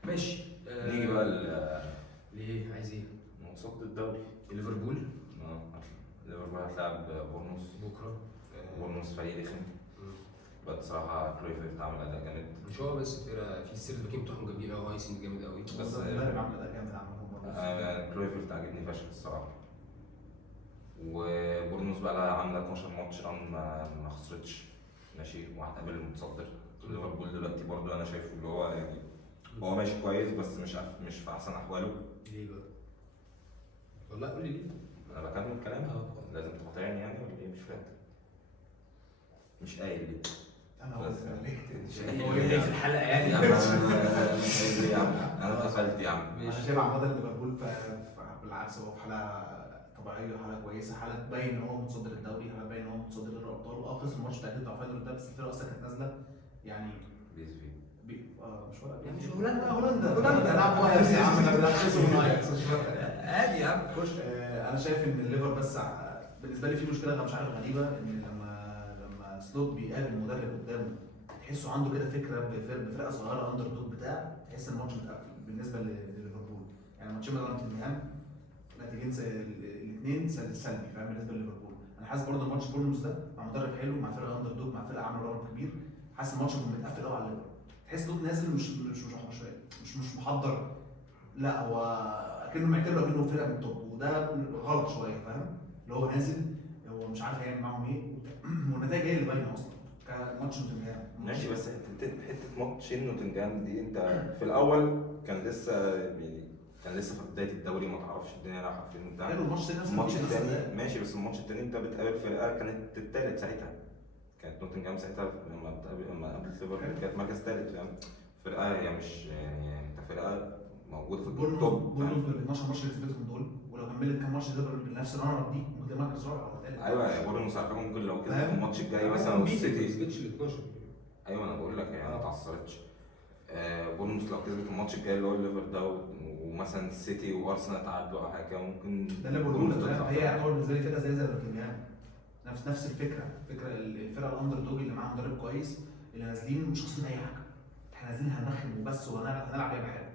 ماشي. نيجي بقى ليه عايز ايه؟ مقصود الدوري. ليفربول ليفربول هتلعب بورنموث بكره. بورنموث فريق رخم. بس صراحه كرويفرت عمل اداء جامد. مش هو بس فرقه في السيرد باكين بتوعهم جامدين قوي، هايسن جامد قوي. بس المدرب عمل اداء جامد عنهم. كرويفرت عاجبني فشخ الصراحه. وبورنموث بقى لها عامله 12 ماتش ما خسرتش، ماشي، وهتقابل المتصدر. ليفربول دلوقتي برضو انا شايفه اللي هو يعني هو ماشي كويس بس مش في احسن احواله. ليه بقى؟ والله قول لي ليه؟ انا بكمل كلام. لازم تقاطعني يعني ولا ايه؟ مش فاهم. مش قايل ليه؟ انا بس هو ليه في الحلقه يعني؟ يا عم انا اتقفلت يا عم. انا شايف عامه ليفربول بالعكس هو في حاله طبيعيه، حاله كويسه، حاله تبين ان هو متصدر الدوري، حاله تبين ان هو متصدر دوري الابطال. خسر الماتش بتاع فاينل ده، بس الفرقه اصلا كانت نازله يعني مش ورق يعني مش هولندا لعبوا اياكس يا عم. انا خسروا من اياكس عادي يا عم خش. انا شايف ان الليفر بس بالنسبه لي في مشكله انا مش عارف غريبه، ان لما سلوت بيقابل مدرب قدامه تحسه عنده كده فكره بفرقه صغيره اندر دوج بتاع، تحس ان الماتش متقفل بالنسبه لليفربول. يعني ماتشين مع توتنهام نتيجتين الاثنين سلبي، فاهم؟ بالنسبه لليفربول انا حاسس برضه الماتش بورنموث ده مع مدرب حلو، مع فرقه اندر دوج، مع فرقه عامله رقم كبير، حاسس الماتش متقفل قوي على الليفر. تحس دوت نازل مش محضر، لا هو اكنه معتبر انه فرقه من التوب، وده غلط شويه فاهم، اللي هو نازل هو مش عارف هيعمل معاهم ايه والنتائج هي اللي باينه اصلا كماتش نوتنجهام. ماشي، بس حته ماتشين نوتنجهام دي انت في الاول كان لسه في بدايه الدوري، ما تعرفش الدنيا رايحه فين بتاع. حلو الماتش الثاني، الماتش الثاني ماشي، بس الماتش الثاني انت بتقابل فرقه كانت الثالث ساعتها، كانت نوتنجهام ساعتها لما قابلت ليفربول كانت مركز ثالث فاهم. فرقه هي مش يعني انت فرقه موجوده في التوب بورنموث بال 12 ماتش اللي كسبتهم دول، ولو كملت كام ماتش تقدر بنفس الرنر دي ممكن تبقى مركز رابع ولا ثالث. ايوه يا بورنموث على فكره ممكن لو كسبت فاهم؟ الماتش الجاي مثلا ما والسيتي. كسبتش ال 12. ايوه انا بقول لك هي ما اتعثرتش. بورنموث لو كسبت الماتش الجاي اللي هو الليفر ده ومثلا السيتي وارسنال تعادلوا او حاجه ممكن ده اللي بقوله لك، هي يعتبر بالنسبه لي فرقه زي نوتنجهام، نفس الفكره، الفرقه الاندر دوج اللي معاها مدرب كويس، اللي نازلين مش قاصدين اي حاجه، احنا نازلين هنرخم وبس وهنلعب لعبه حلوه.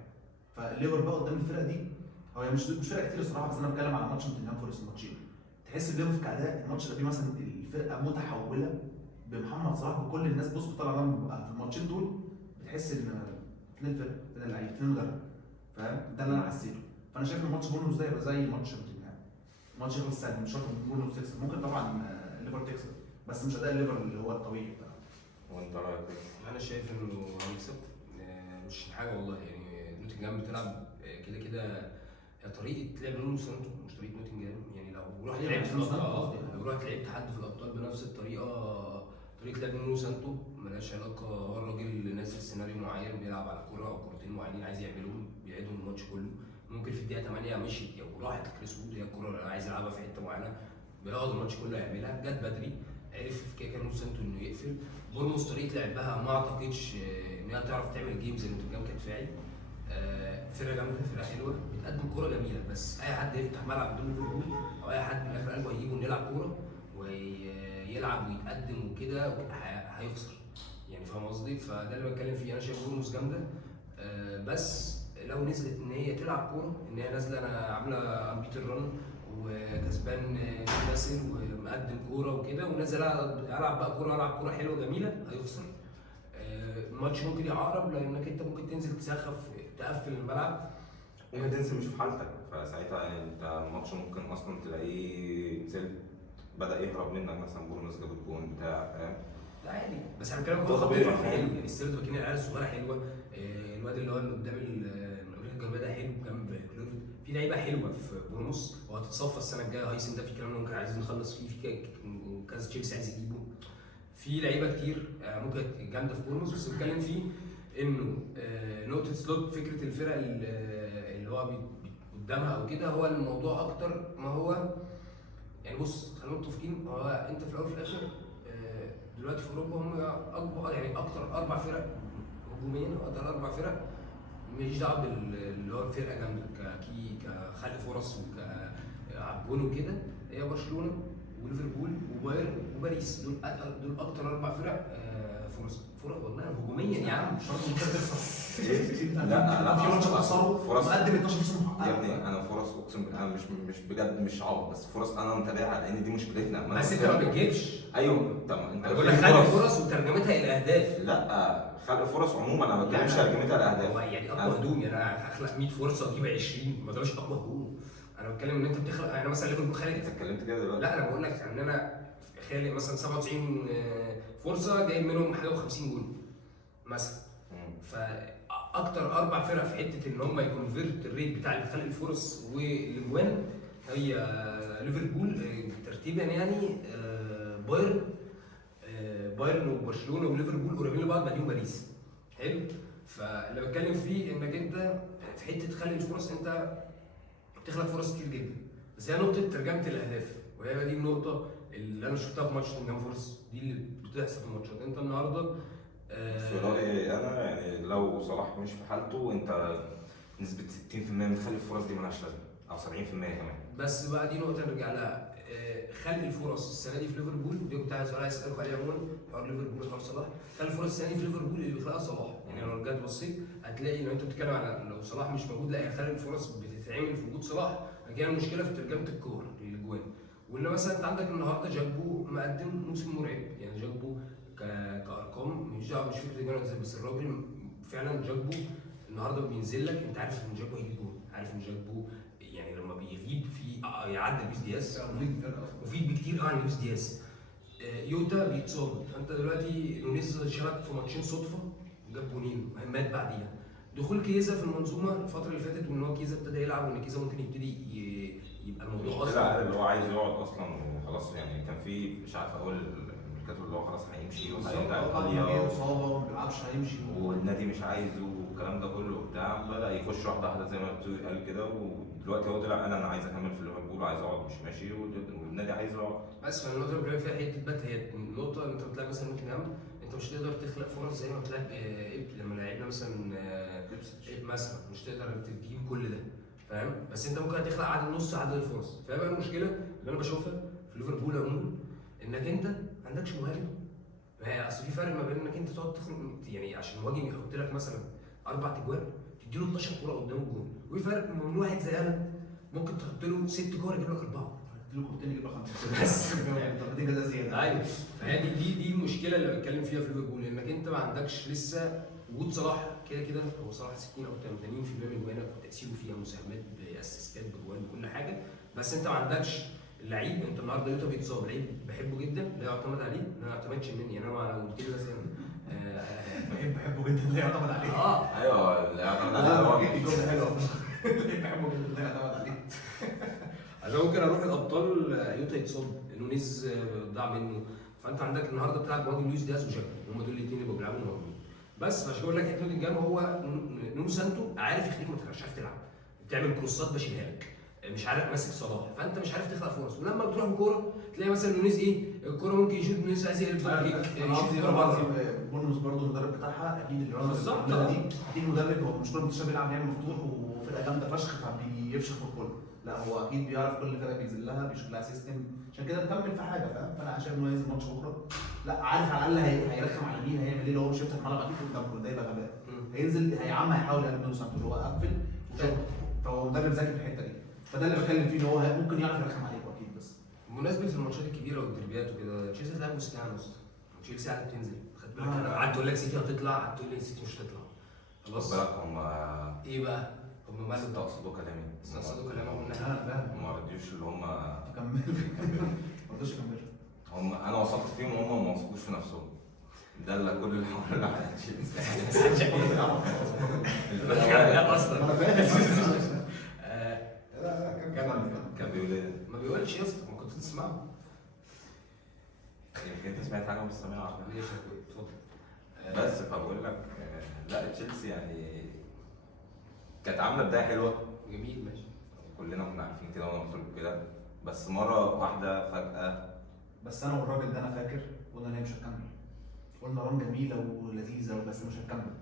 فالليفر بقى قدام الفرقه دي هو مش فرقه كتير الصراحه، بس انا بتكلم على ماتش نوتنجهام فورست الماتشين، تحس الليفر كاداء الماتش ده فيه مثلا الفرقه متحوله بمحمد صلاح بكل الناس، بص طالع في الماتشين دول بتحس ان اثنين فرقه، اثنين لعيبه، اثنين مدرب فاهم، ده اللي انا حسيته. فانا شايف ان ماتش بورنموث ده يبقى زي ماتش نوتنجهام، ماتش يخلص سهل، مش شرط بورنموث تكسب، ممكن طبعا الليفر تكسب بس مش اداء الليفر اللي هو الطبيعي بتاعه. وانت رايك ايه؟ انا شايف انه هنكسب، مش حاجه والله، يعني نوتنجهام بتلعب كده كده طريقه لعب نونو سانتو مش طريقه نوتنجهام، يعني لو رحت لعبت في الابطال، لو رحت لعبت حد في الابطال بنفس طريقه لعب نونو سانتو ملهاش علاقه، هو الراجل نازل سيناريو معين بيلعب على كوره او كورتين معينين عايز يعملهم بيعيدهم الماتش كله، ممكن في الدقيقه 8 مشيت او راحت لكريس وود هي الكوره اللي عايز يلعبها في حته معينه بيقعد الماتش كله يعملها، جت بدري عرف كده نونو سانتو انه يقفل. بورنموث طريقه لعبها ما اعتقدش ان هي تعرف تعمل جيم زي نوتنجهام كدفاعي، فرقه جامده، فرقه حلوه بتقدم كوره جميله، بس اي حد يفتح ملعب قدام ليفربول او اي حد من اخر قلبه هيجيبه نلعب كوره ويلعب ويتقدم وكده هيخسر، يعني فاهم قصدي؟ فده اللي بتكلم فيه، انا شايف بورنموث جامده، بس لو نزلت ان هي تلعب كوره، ان هي نازله انا عامله امبيتر رن وكسبان ناسل ومقدم كوره وكده ونازل العب بقى كوره، العب كوره حلوه جميله، هيخسر. الماتش ممكن يعقرب لانك انت ممكن تنزل تسخف تقفل الملعب، ممكن تنزل مش في حالتك، فساعتها يعني انت الماتش ممكن اصلا تلاقيه نزل بدا يهرب منك، مثلا بورنموث جاب الجون بتاع فاهم. لا عادي، بس احنا بنتكلم كوره خطيره حلو، يعني السيرت باكين العيال الصغيره حلوه، الواد اللي هو اللي قدام امريكا الجنوبيه ده حلو جنب كلوفت، في لعيبه حلوه في بورنموث، وهتتصفى السنه الجايه، هايسن ده في كلام ممكن عايزين نخلص فيه، في كذا تشيلسي عايز يجيبه، في لعيبه كتير ممكن جامده في بورنموث، بس بتكلم فيه انه نقطه سلوت فكره الفرق اللي هو قدامها او كده، هو الموضوع اكتر ما هو يعني بص خلينا متفقين، هو انت في الاول وفي الاخر دلوقتي في اوروبا هم اكبر يعني اكتر 4 فرق هجوميا، اكتر 4 فرق ماليش دعوه باللي هو فرقه جامده كخلق فرص وكعبون وكده، هي برشلونه وليفربول وبايرن وباريس، دول اكتر 4 فرق فرق والله هجوميا يا عم، مش شرط ان انت تخسر. لا في ماتش هتخسره فرص مقدم 12 موسم يا ابني، انا فرص اقسم بالله مش بجد مش عوض، بس فرص انا متابعها لان دي مشكلتنا. بس انت ما بتجيبش. ايوه طب انت بقول لك خلق فرص وترجمتها الى اهداف. لا خلق فرص عموما، انا ما بتكلمش ترجمتها لاهداف. هو يعني اقوى هجوم، يعني انا هخلق 100 فرصه واجيب 20، ما ده مش اقوى هجوم. انا بتكلم ان انت بتخلق، يعني مثلا ليفربول خالق، انت اتكلمت كده دلوقتي. لا انا بقول لك ان انا خالق مثلا 97 فرصه جايب منهم حاجه و50 جول مثلا. فاكتر 4 فرق في حته ان هم يكونفيرت الريت بتاع خلق الفرص والاجوان هي ليفربول ترتيبا، يعني بايرن وبرشلونه وليفربول قريبين لبعض، بعدين باريس. حلو. فاللي بتكلم فيه انك انت في حته خلق الفرص انت بتخلق فرص كتير جدا، بس هي نقطه ترجمه الاهداف، وهي دي النقطه اللي انا شفتها في ماتش نوتنجهام فورست، دي اللي بتحصل في الماتشات. انت النهارده في رايي انا يعني لو صلاح مش في حالته، انت نسبه 60% من خلق الفرص دي مالهاش لازمه، او 70% كمان. بس بقى دي نقطه نرجع لها، خلق الفرص السنه دي في ليفربول، دي كنت عايز اسالك عليها عموما، حوار ليفربول وحوار صلاح. خلق الفرص السنه دي في ليفربول اللي بيخلقها صلاح، يعني لو رجعت بصيت هتلاقي لو انت بتتكلم على لو صلاح مش موجود، لا خلق الفرص بتتعمل في وجود صلاح، لكن المشكله في ترجمه الكور للاجوان. واللي مثلا انت عندك النهارده جاكبو مقدم موسم مرعب، يعني جاكبو كارقام مش دعوه، مش فكره اجوان، بس الراجل وفعلا جاكبو النهارده بينزل لك انت عارف ان جاكبو هيجيب جول، عارف ان جاكبو يعني لما بيغيب في يعدي لويس دياز مفيد بكتير عن لويس دياز. يوتا بيتصاب، فانت دلوقتي نونيز شارك في ماتشين صدفه جاب جونين مات بعديها. دخول كيزا في المنظومه الفتره اللي فاتت وان هو كيزا ابتدى يلعب وان كيزا ممكن يبتدي يبقى الموضوع اصلا اصلا اللي هو عايز يقعد اصلا وخلاص، يعني كان في مش عارف اول الميركاتو اللي هو خلاص هيمشي وهيرجع ايطاليا اصابه وما بيلعبش هيمشي والنادي مش عايزه والكلام ده كله وبتاع، بدا يخش واحده واحده زي ما بتقول قال كده، ودلوقتي هو طلع قال انا عايز اكمل في ليفربول وعايز اقعد مش ماشي والنادي عايز يقعد. بس فالنقطه اللي بتكلم فيها حته بات هي النقطه انت بتلعب مثلا نوتنهام انت مش تقدر تخلق فرص زي ما بتلعب لما لعبنا مثلا مثلا مش تقدر تجيب كل ده فاهم، بس انت ممكن هتخلق عدد نص عدد الفرص. فبقى المشكله اللي انا بشوفها في ليفربول عموما انك انت ما عندكش مهاجم. ما اصل في فرق ما بين انك انت تقعد تخلق يعني عشان مهاجم يحط لك مثلا 4 تجوان تديله 12 كوره قدام الجول، وفي فرق من واحد زي انا ممكن تحط له 6 كور يجيب لك 4 اديله كورتين يجيب لك 5 بس يعني ضربتين جزاء زياده. ايوه فهي دي المشكله اللي بتكلم فيها في ليفربول، انك انت ما عندكش لسه وجود صلاح كده هو صلاح 60 او 80% من اجوانك وتاثيره فيها مساهمات باسيستات بجوان بكل حاجه، بس انت ما عندكش لعيب. انت النهارده يوتا بيتصاب، لعيب بحبه جدا لا يعتمد عليه، ما يعتمدش مني يعني. انا لو قلت لي مثلا بحبه جدا لا يعتمد عليه. ايوه اللي يعتمد عليه لا هو الجمله حلوه بحبه جدا لا يعتمد عليه. انا ممكن اروح الابطال يوتا يتصاب نونيز ضاع منه، فانت عندك النهارده بتلعب مهاجم لويس دياز وجاكو هم دول الاثنين اللي بيلعبوا مهاجمين بس. فعشان بقول لك حته نوتنجهام هو نونو سانتو عارف يخليك ما تبقاش عارف تلعب، تعمل كروسات بشيلها لك مش عارف ماسك صلاح، فانت مش عارف تخلق فرص. ولما بتروح بكوره تلاقي مثلا نونيز الكوره ممكن يشوط نونيز عايز يقلب انا قصدي بورنموث برضه المدرب بتاعها اكيد اللي بالظبط دي اكيد مدرب هو مش كل منتشر بيلعب يعني مفتوح وفرقه جامده فشخ فبيفشخ في الكل، لا هو اكيد بيعرف كل فرقه بينزل لها بيشوف لها سيستم عشان كده مكمل في حاجه فاهم. فانا شايف انه ينزل ماتش بكره لا عارف على الاقل هيرخم على مين هيعمل ايه لو هو شفت الملعب اكيد قدامكم ده يبقى غباء. هينزل هيحاول يعمل نونو سانتو اللي هو قفل فهو مدرب ذكي في الحته دي، فده اللي بتكلم فيه ان هو ممكن يعرف يرخم عليكم اكيد. بس بمناسبه الماتشات الكبيره والدربيات وكده تشيلسي هتلعب مستعان اصلا، تشيلسي قاعده بتنزل خد بالك. انا قعدت اقول لك سيتي هتطلع قعدت تقول لي سيتي مش هتطلع خلاص بالك هم ايه بقى هم مالهم استقصدوا كلامي استقصدوا كلامهم انا فاهم ما رضيوش اللي هم كمل ما رضوش يكملوا هم انا وثقت فيهم وهم ما وثقوش في نفسهم. ده اللي كل الحوار اللي على تشيلسي لا اصلا انا فاهم كان بيقول ايه؟ ما بيقولش يا اسطى ما كنت تسمعه. يمكن انت سمعت حاجه مش سامعها. ليش اتفضل. بس فبقول لك لا تشيلسي يعني كانت عامله بدايه حلوه جميل ماشي كلنا كنا عارفين كده وانا قلت لكم كده، بس مره واحده فجاه. بس انا والراجل ده انا فاكر قلنا ان هي مش هتكمل، قلنا ران جميله ولذيذه بس مش هتكمل.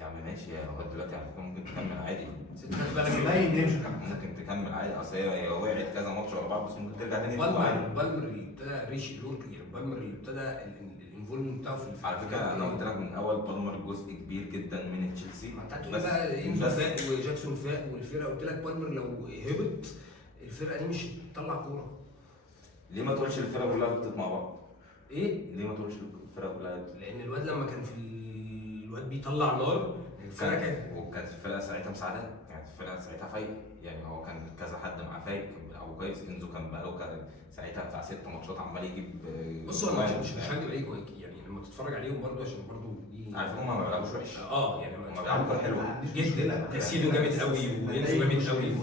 يا عم ماشي لغايه دلوقتي على فكره ممكن تكمل عادي. خد بالك باين ان هي مش هتكمل. ممكن تكمل عادي، اصل هي وقعت كذا ماتش ورا بعض بس ممكن ترجع تاني بالمر اللي ابتدى ريشي لورك يعني بالمر اللي ابتدى الانفولمنت بتاعه في على فكره انا قلت لك من اول بالمر جزء كبير جدا من تشيلسي. ما انت هتقول بقى انزو فاق وجاكسون فاق والفرقه قلت لك بالمر لو هبط الفرقه دي مش هتطلع كوره. ليه ما تقولش الفرقه كلها هبطت مع بعض؟ ايه؟ ليه ما تقولش الفرقه كلها هبطت؟ لان الواد لما كان في الواد بيطلع نار الفرقه وكانت الفرقه ساعتها مساعده، كانت الفرقه ساعتها فايق يعني. هو كان كذا حد معاه فايق او كويس. انزو كان بقاله ساعتها بتاع 6 ماتشات عمال يجيب. بص هو مش هكدب عليك يعني لما تتفرج عليهم برضه عشان برضه دي عارف هم ما بيلعبوش وحش. يعني هم بيلعبوا حلو جدا تأثيره جامد قوي وانزو جامد قوي.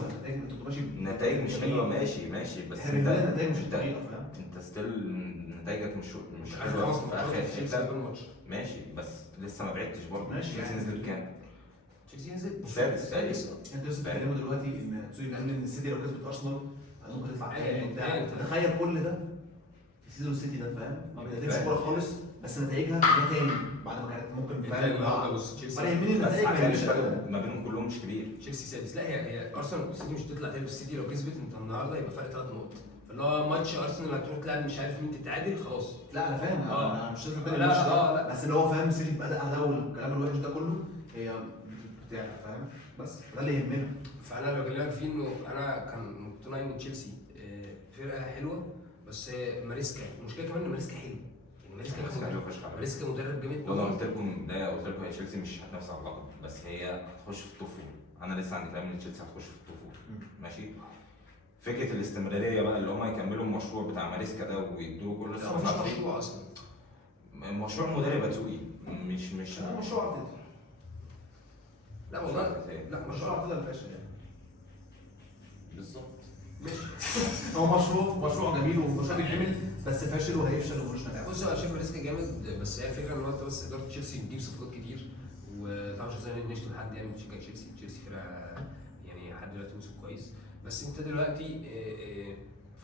النتائج مش حلوه ماشي بس انت النتائج مش الطريقه فاهم. انت ستيل نتائجك مش اخر حلوه 5 ماتشات الماتش ماشي بس لسه ما بعدتش برضه. ماشي تشيلسي نزل كام؟ تشيلسي نزل سادس. انت لسه بتتكلموا دلوقتي ان ان السيتي لو كسبت ارسنال ممكن تطلع ايه تاني وبتاع. تخيل كل ده في سيزون السيتي ده فاهم ما بيقدمش كوره خالص بس نتائجها ده تاني بعد ما كانت ممكن فاهم. بص تشيلسي فانا يهمني بس النتائج عشان الفرق ما بينهم كلهم مش كبير. تشيلسي سادس. لا هي ارسنال والسيتي مش هتطلع تاني، السيتي لو كسبت انت النهارده يبقى فرق 3 نقط. فاللي هو ماتش ارسنال هتروح تلعب مش عارف مين تتعادل خلاص. لا انا فاهم انا مش لازم لا بس اللي هو فاهم السيتي بادائها ده والكلام الوحش ده كله هي بتاع فاهم. بس ده اللي يهمنا. فانا اللي بكلمك فيه انه انا كان مقتنع ان تشيلسي فرقه حلوه بس ماريسكا. المشكله كمان ان ماريسكا حلو يعني ماريسكا مدرب جامد. وانا قلت لكم هي تشيلسي مش هتنافس على اللقب، بس هي هتخش في التوب فور. انا لسه عندي كلام ان تشيلسي هتخش في التوب فور. ماشي. فكره الاستمراريه بقى اللي هم يكملوا المشروع بتاع ماريسكا ده ويدوا كل الصفقات. مش مشروع اصلا، مشروع مدرب اتسوقي مش مشروع عقد. لا والله لا مشروع عقد الفاشل يعني. بالظبط. ماشي. هو مشروع جميل ومشروع بيتعمل بس فاشل وهيفشل ومش نافع. بص انا شايف ماريسكا جامد، بس هي الفكره ان هو انت بس اداره تشيلسي بتجيب صفقات كتير، وطبعا مش عايزين نشتم حد يعني بتشجع تشيلسي فرقه يعني لحد دلوقتي موسم كويس. بس انت دلوقتي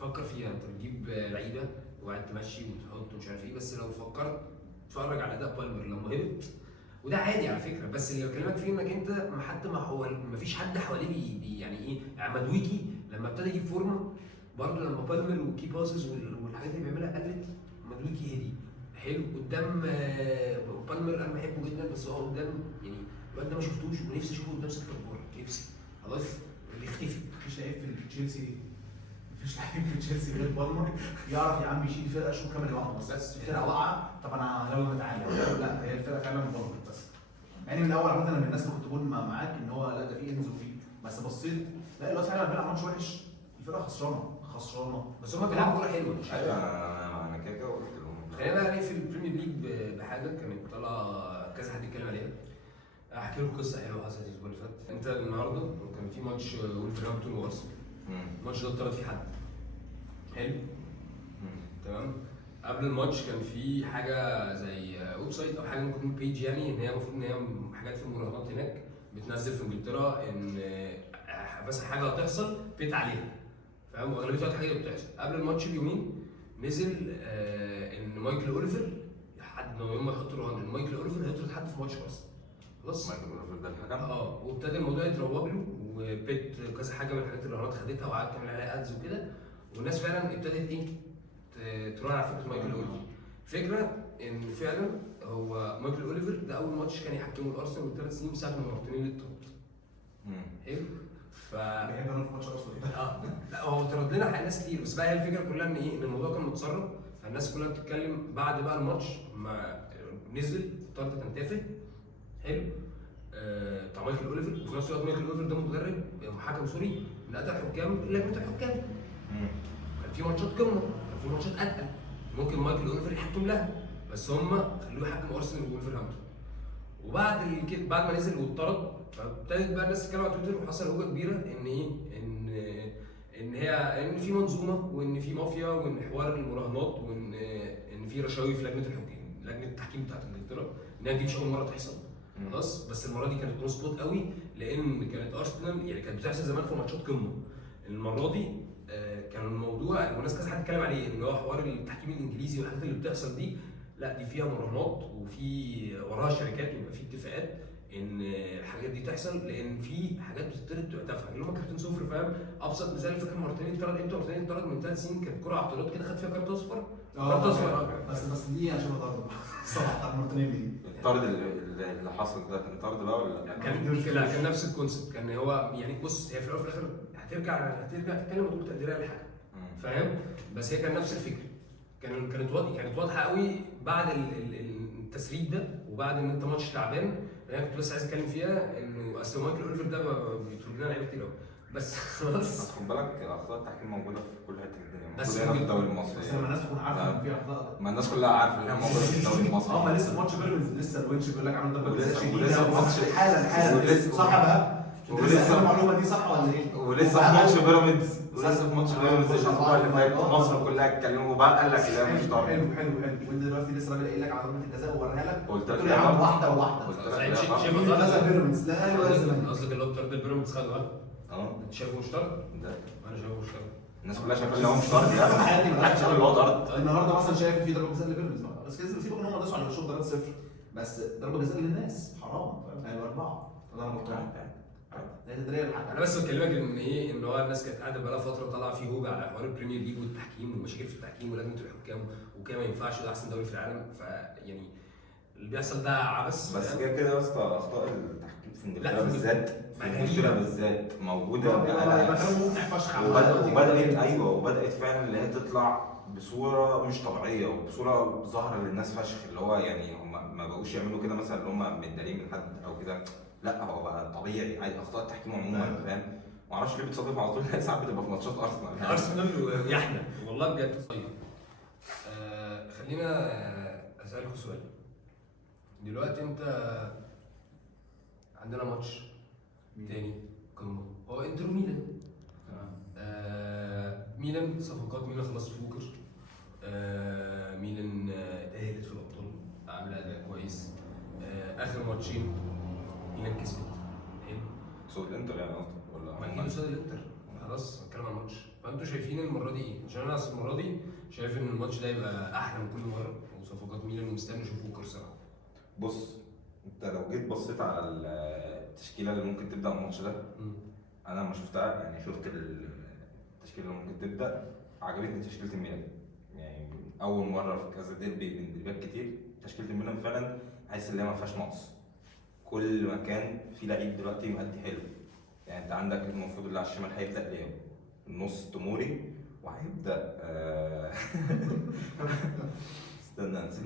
فكر فيها، انت بتجيب لعيبه وقاعد تمشي وتحط ومش عارف ايه، بس لو فكرت تتفرج على اداء بالمر لما هبط، وده عادي على فكره، بس اللي بكلمك فيه انك انت حتى ما فيش حد حواليه يعني ايه مدويكي لما ابتدى يجيب فورمه برضه، لما بالمر وكي باسز والحاجات اللي بيعملها قلت، مدويكي هدي حلو قدام بالمر. انا بحبه جدا بس هو قدام يعني الواد ده ما شفتوش ونفسي اشوفه قدام سكتر بره، نفسي خلاص بيختفي. مفيش لعيب في تشيلسي غير بالمر يعرف يا عم يشيل الفرقه شو كامل لوحده، بس الفرقه واقعه طب انا يلا نتعالى. لا هي الفرقه فعلا بالمر بس. يعني من الاول عامه انا من الناس اللي كنت بقول معاك ان هو لا ده في انزو وفي، بس بصيت لا الواد فعلا بيلعب ماتش وحش، الفرقه خسرانه بس هم بيلعبوا كوره حلوه. ايوه انا كده قلت لهم. خلينا بقى في البريمير ليج بحاجه كانت طالعه كذا حد يتكلم عليها. احكي لكم قصه حلوه حصلت الاسبوع اللي فات. انت النهارده كان في ماتش ولفرهامبتون وارسنال، الماتش ده اتطرد فيه حد حلو تمام. قبل الماتش كان في حاجه زي ويب سايت او حاجه ممكن تكون بيج، يعني ان هي المفروض ان هي حاجات في المراهنات هناك بتنزل في انجلترا ان بس حاجه هتحصل بيت عليها، فاهم؟ واغلبيه الوقت حاجه بتحصل. قبل الماتش بيومين نزل ان مايكل اوليفر حد يوم ما يحط رهان ان مايكل اوليفر هيطرد حد في ماتش ارسنال. خلاص مايكل اوليفر ده الحكم. وابتدى الموضوع يتروج له، وبيت كذا حاجه من الحاجات اللي الرهانات خدتها وقعدت تعمل عليها ادز وكده، والناس فعلا ابتدت ايه تراهن على فكره مايكل اوليفر. فكره ان فعلا هو مايكل اوليفر ده اول ماتش كان يحكمه الارسنال من 3 سنين ساعه ما مارتينيلي اتطرد. حلو. بيحب انا في ماتش ارسنال. لا هو طرد لنا ناس كتير، بس بقى هي الفكره كلها ان ايه ان الموضوع كان متسرب، فالناس كلها بتتكلم بعد بقى الماتش ما نزل الطرد كان تافه. حلو. بتاع مايكل اوليفر، وفي نفس الوقت مايكل اوليفر ده مدرب محكم سوري من اداء حكام لجنه الحكام. كان في ماتشات قمه، كان في ماتشات اتقل ممكن مايكل اوليفر يحكم لها، بس هم خلوه يحكم ارسنال وولفرهامبتون. وبعد كده بعد ما نزل واتطرد، فابتدت بقى الناس تتكلم على تويتر وحصل هوجه كبيره ان ايه ان في منظومه وان في مافيا وان حوار المراهنات وان في رشاوي في لجنه التحكيم بتاعت انجلترا، انها دي مش اول مره تحصل. خلاص. بس المره دي كانت اون سبوت قوي، لان كانت ارسنال يعني كانت بتحصل زمان في ماتشات قمه. المره دي كان الموضوع والناس كذا حد اتكلم عليه ان هو حوار التحكيم الانجليزي والحاجات اللي بتحصل دي، لا دي فيها مراهنات وفي وراها شركات ويبقى في اتفاقات ان الحاجات دي تحصل، لان في حاجات بتطرد تبقى تافهه اللي هم كارتين صفر، فاهم؟ ابسط مثال فاكر مارتينيلي اتطرد امتى؟ مارتينيلي اتطرد من 3 سنين، كانت كره اعتراض كده خد فيها كارت اصفر. كارت اصفر بس دي عشان اطرد صراحه بتاع مارتينيلي دي. الطرد اللي حصل ده كان طرد بقى ولا كان نفس الكونسيبت. كان هو يعني بص هي في الاول وفي الاخر هترجع تتكلم وتقول تقديرها للحكم، فاهم؟ بس هي كان نفس الفكره. كانت واضحه قوي بعد التسريب ده، وبعد ان انت ماتش تعبان. انا كنت بس عايز اتكلم فيها انه اصل مايكل اوليفر ده بيطرد لنا لعيبه كتير قوي، بس خلاص. خد بالك اخطاء التحكيم موجوده في كل حته في الدنيا، بس موجوده هنا في الدوري المصري. بس لما الناس تكون عارفه ان في اخطاء، ما الناس كلها عارفه ان هي موجوده في الدوري المصري. ما لسه ماتش بيراميدز لسه الونش بيقول لك عامل ضربه جزاء ولسه شديده ماتش حالا صح بقى؟ ولسه المعلومه دي صح ولا ايه؟ ولسه في ماتش بيراميدز الاسبوع اللي فات مصر كلها اتكلموا وبقى قال لك لا مش طارد. حلو وانت دلوقتي لسه راجل قايل لك على ضربه الجزاء ووريها لك، قلت له يا عم واحده لا بيراميدز لا قصدك اللي هو طرد البيراميدز خده انت شايفه مش طرد؟ ده انا شايفه مش طرد. الناس كلها شايفه ان هو مش طرد يا ابني، ما حدش قال اللي هو طرد. النهارده مثلا شايف في ضربه جزاء لبيراميدز بس كده سيبك ان هم داسوا على الشوط ضربه صفر، بس ضربه جزاء للناس حرام، فاهم؟ هيبقى 4 انا غلطان. انا بس بكلمك ان ايه ان هو الناس كانت قاعده بقى فتره طالعه فيه هوجه على حوار البريمير ليج والتحكيم ومشاكل في التحكيم ولجنه الحكام وكده، ما ينفعش ده احسن دوري في العالم، فيعني اللي بيحصل ده عبث. بس كده يا اسطى اخطاء التحكيم في انجلترا بالذات، في انجلترا بالذات موجوده بقى، مقنع فشخ وبدات ايوه وبدات فعلا اللي هي تطلع بصوره مش طبيعيه وبصوره ظاهره للناس فشخ، اللي هو يعني هم ما بقوش يعملوا كده مثلا اللي هم متدارين من حد او كده، لا هو بقى طبيعي عادي. اخطاء التحكيم عموما فاهم، معرفش ليه بتصادف على طول ساعات بتبقى في ماتشات ارسنال يعني. ارسنال ويحنا والله بجد. طيب خلينا اسالكوا سؤال. دلوقتي انت عندنا ماتش تاني قمه، هو انتر وميلان. ميلان صفقات ميلان خلاص في بكر. ميلان تأهلت في الابطال، عامله اداء كويس. اخر ماتشين ميلان كسبت. حلو. صوت الانتر يعني قصدي ولا ما اكيد قصاد الانتر، خلاص بتكلم عن الماتش. فانتوا شايفين المره دي ايه؟ عشان انا اصل المره دي شايف ان الماتش ده يبقى احلى من كل مره، وصفقات ميلان ومستني اشوف بكره الصراحه. بص، انت لو جيت بصيت على التشكيله اللي ممكن تبدا الماتش ده، انا لما شفتها يعني شفت التشكيله اللي ممكن تبدا، عجبتني تشكيله الميلان. يعني اول مره في كذا ديربي من ديربيات كتير تشكيله الميلان فعلا حاسس ان هي ما فيهاش نقص. كل مكان في لعيب دلوقتي مؤدي حلو. يعني انت عندك المفروض اللي على الشمال هيبدا لياو، النص توموري، وهيبدا استنى انسى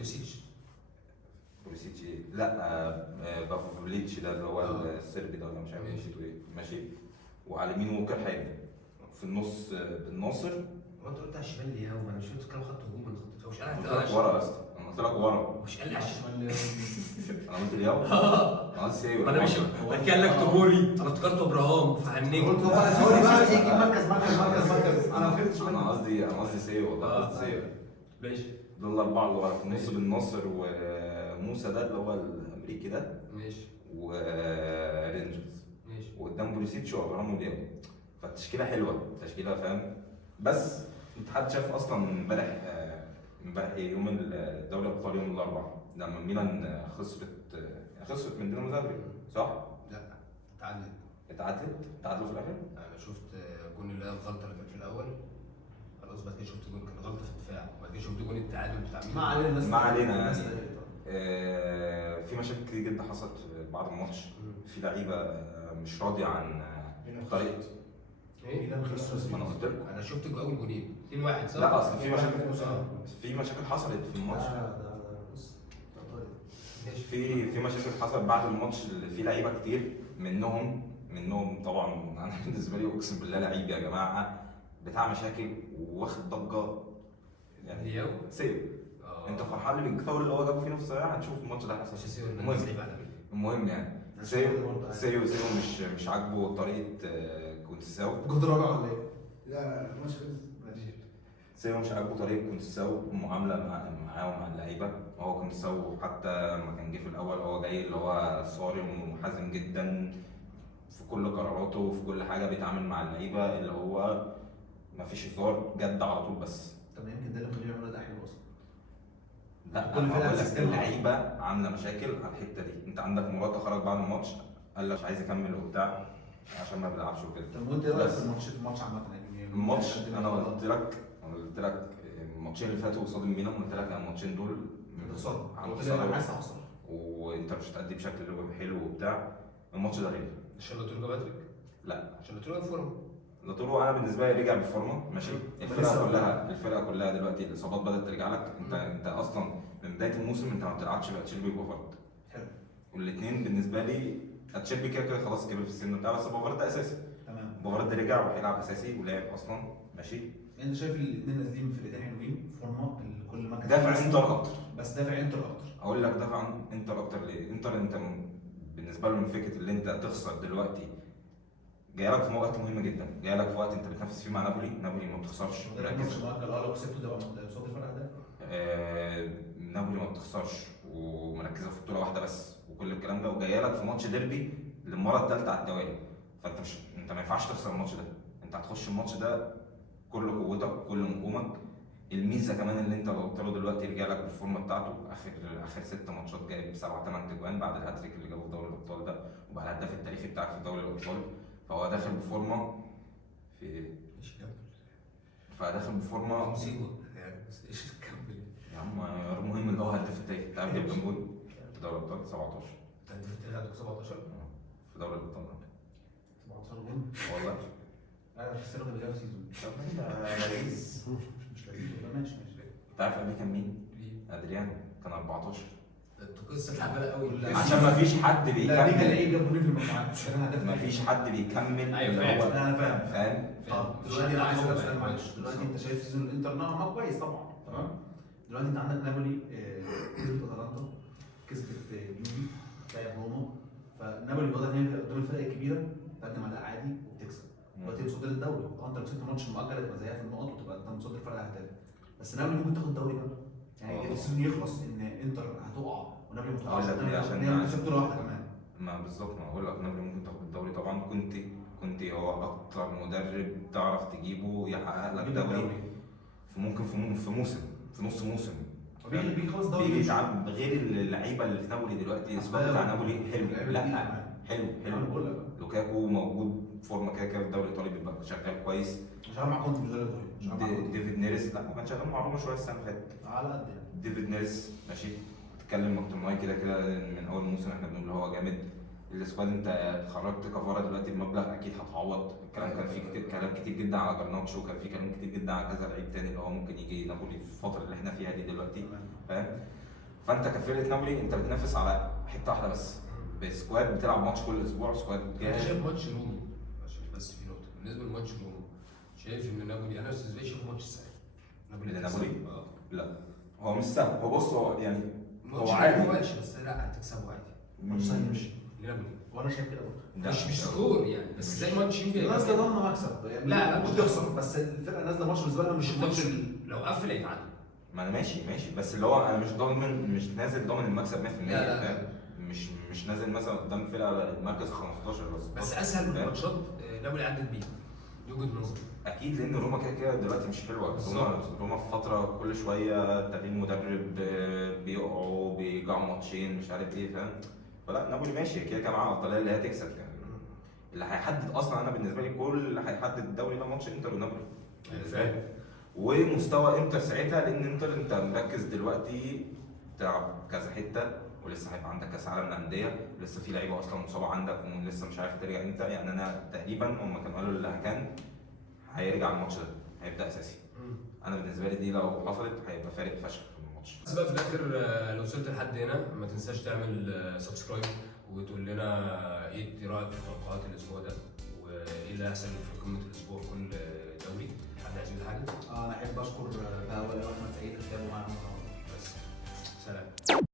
بوليسيتش ايه؟ لا بافوفليتش ده اللي هو السربي ده ولا مش عارف نسيته ايه. ماشي. وعلى اليمين ووكر هيبدا. في النص بالناصر. هو انت قلت على الشمال ليه؟ انا مش فاكر كام خط هجوم، انا خط مش قلت لك ورا يا اسطى، انا قلت لك ورا. مش قال لي على الشمال. انا قلت لياو؟ انا قلت سيو. انا مش قال لك توموري، انا افتكرت ابراهام فهنجم. قلت هو بقى يجيب مركز انا ما فهمتش. انا قصدي سيو والله، قصدي سيو. ماشي. دول الاربعه اللي ورا في النص بالناصر وموسى ده اللي هو الامريكي ده، ماشي. ورينجرز. ماشي. وقدام بوليسيتش وابراهام ولياو. فالتشكيله حلوه، التشكيله فاهم. بس انت حد شاف اصلا امبارح يوم الدوري الابطال يوم الاربعاء لما ميلان خسرت من دينامو زاغرب، صح؟ لا اتعادلوا في الاخر؟ انا شفت جون اللي هي الغلطه اللي كانت في الاول، خلاص بعد كده شفت جون كان غلطه في الدفاع، وبعد كده شفت جون التعادل بتاع ميلان. ما علينا يعني. في مشاكل كتير جدا حصلت بعد الماتش. في لعيبه مش راضيه عن طريقه. ايه؟ ما انا قلت لكم. انا شفت اول جونين 2-1 صح؟ لا اصل في مشاكل حصلت في الماتش. في مشاكل حصلت بعد الماتش اللي في لعيبه كتير منهم طبعا انا بالنسبه لي اقسم بالله لعيب يا جماعه بتاع مشاكل واخد ضجه يعني. لياو سيو. انت فرحان بالفاول اللي هو جابه فينا في الصراحه؟ هنشوف الماتش ده هيحصل. المهم يعني سيو مش عاجبه طريقه كونسيساو. جود رابع ولا ايه؟ لا مش سيو مش عاجبه طريقه كونسيساو المعامله معاه ومع اللعيبه. هو كونسيساو حتى لما كان جه في الاول هو جاي اللي هو صارم وحازم جدا في كل قراراته وفي كل حاجه، بيتعامل مع اللعيبه اللي هو مفيش هزار، جد على طول. بس طب يمكن ده اللي مخليه يعمل ده حلو اصلا. لا كل انا فرقة بقول لك سيستمها. اللعيبه عامله مشاكل على الحته دي. انت عندك مراته خرج بعد الماتش قال لك مش عايز يكمل وبتاع عشان ما بيلعبش وكده. طب وانت ايه رايك في الماتش عامه يعني؟ الماتش انا قلت لك الماتشين اللي فاتوا قصاد الميلان قلت لك الماتشين دول هتخسر وانت مش هتأدي بشكل حلو وبتاع. الماتش ده غير. عشان لاتورو باتريك؟ لا عشان لاتورو فورمه. لاتورو انا بالنسبه لي رجع بالفورمه ماشي. الفرقه كلها دلوقتي الاصابات بدات ترجع لك. انت اصلا من بدايه الموسم انت ما بتلعبش باتشيربي وبافارد. حلو. والاثنين بالنسبه لي اتشيربي كده خلاص كبر في السن بتاعه، بس بافارد ده اساسي. تمام. بافارد رجع وهيلعب اساسي ولعب اصلا ماشي. انت شايف الاثنين نازلين من فرقتين حلوين فورمه كل مركز. دافع انتر اكتر. بس دافع انتر اكتر. اقول لك دافع انتر اكتر ليه؟ انت بالنسبه له من فكره اللي انت تخسر دلوقتي جاي لك في وقت مهم جدا، جاي لك في وقت انت بتنافس فيه مع نابولي ما بتخسرش. لو كسبته ده قصاد الفرق ده. نابولي ما بتخسرش ومركزه في بطوله واحده بس وكل الكلام ده، وجاي لك في ماتش ديربي للمره الثالثه على التوالي. فانت انت ما ينفعش تخسر الماتش ده. انت هتخش الماتش ده كل قوتك وكل نجومك. الميزه كمان اللي انت لو قلت له دلوقتي رجع لك بالفورمه بتاعته، اخر 6 ماتشات جايب 7-8 اجوان بعد الهاتريك اللي جابه في دوري الابطال ده، وبعد الهداف التاريخي بتاعك في دوري الابطال. فهو داخل بفورمه مصيبه يعني. بس ايش تكمل يا عم. المهم ان هو هداف التاريخي بتاع جاب كام جول في دوري الابطال؟ 17. انت في التاريخ 17 في دوري الابطال 17 جول والله. انا في السنه اللي جاب سيزون. طب انت رئيس. مش ماشي. انت عارف قبل كان مين؟ ادريانو كان 14. انتوا قصه تعبانه قوي. عشان ما فيش حد لا دي كان بيكمل، لعيب جاب جولين في المجموعات، كان هدف. ما فيش حد بيكمل أيوة، اللي فاهم. هو انا فاهم. فاهم. طب دلوقتي انا عايز اسالك سؤال معلش، دلوقتي انت شايف سيزون الانتر نوعا ما كويس طبعا، تمام؟ دلوقتي انت عندك نابولي كسبت اتلانتا، كسبت يوفي، لاعب روما، فنابولي واضح ان هي قدام الفرق الكبيره تقدم اداء عادي وبتكسب. دلوقتي متصدر الدوري، طبعا انت لو كسبت ماتش مؤجل هتبقى زيها في النقط وتبقى انت متصدر فرق اهداف، بس نابولي ممكن تاخد الدوري بقى. يعني السيزون يخلص ان انتر هتقع ونابولي ما تقعش، عشان كسبت بطوله واحده كمان. ما بالظبط، ما بقول لك نابولي ممكن تاخد الدوري طبعا. كنت هو اكتر مدرب تعرف تجيبه يحقق لك دوري في موسم، في نص موسم. بيجي خلاص دوري بيجي يتعب غير اللعيبه اللي في نابولي دلوقتي. السكواد بتاع نابولي حلو، لا حلو انا بقول لك لوكاكو موجود فورمه كده كده في الدوري الايطالي، بيبقى شغال كويس. شغال مع كونتي مش غير الدوري، شغال مع كونتي ديفيد نيرس لا، كان شغال مع روما شويه السنه اللي فاتت. على قد يعني. ديفيد نيرس ماشي. تتكلم مكتوماي كده كده من اول موسم احنا بنقول هو جامد. السكواد انت خرجت كفاره دلوقتي بمبلغ اكيد هتعوض. الكلام كان فيه كلام كتير جدا على جرناتشو، وكان فيه كلام كتير جدا على كذا لعيب تاني اللي هو ممكن يجي نابولي في الفتره اللي احنا فيها دي دلوقتي، فاهم؟ فانت كفرقه نابولي انت بتنافس على حته واحده بس، بسكواد بتلعب ماتش كل اسبوع، سكواد انت جاهز. شايف ماتش رومي عشان بس في نقطه بالنسبه لماتش رومي، شايف ان نابولي، انا بالنسبه لي شايف ماتش سهل. نابولي؟ اه لا هو مش سهل. هو بص هو يعني هو ماتش عادي. وحش بس لا هتكسبه عادي. ماتش سهل مش لنابولي وانا شايف كده برضه. لا، مش سكور يعني، بس زي ماتش يمكن الناس ده ضامنه مكسب يعني، لا، ممكن مش تخسر بس الفرقه نازله ماتش بالنسبه لها مش الماتش لو قفل هيتعادل. ما انا ماشي بس اللي هو انا مش ضامن، مش نازل ضامن المكسب 100%. لا. فاهم؟ مش نازل مثلا قدام فرقه المركز 15 بس اسهل من الماتشات نابولي عدت بيها دي وجهه نظري. اكيد لان روما كده كده دلوقتي مش حلوه. روما في فتره كل شويه تغيير مدرب، بيقعوا بيرجعوا ماتشين مش عارف ايه، فاهم؟ فلا نابولي ماشي كده كده معاها الافضليه اللي هي تكسب يعني. اللي هيحدد اصلا انا بالنسبه لي كل اللي هيحدد الدوري ده ماتش انتر ونابولي. فاهم. ومستوى انتر ساعتها، لان انت مركز دلوقتي تلعب كذا حته، ولسه هيبقى عندك كاس عالم للانديه، لسه في لعيبه اصلا مصابه عندك ولسه مش عارف ترجع امتى. يعني انا تقريبا هم كانوا قالوا اللي كان هيرجع الماتش ده هيبدا اساسي. انا بالنسبه لي دي لو حصلت هيبقى فارق فشخ في الماتش. بس بقى في الاخر لو وصلت لحد هنا ما تنساش تعمل سبسكرايب وتقول لنا ايه رايك في توقعات الاسبوع ده وايه اللي هيحصل في قمه الاسبوع.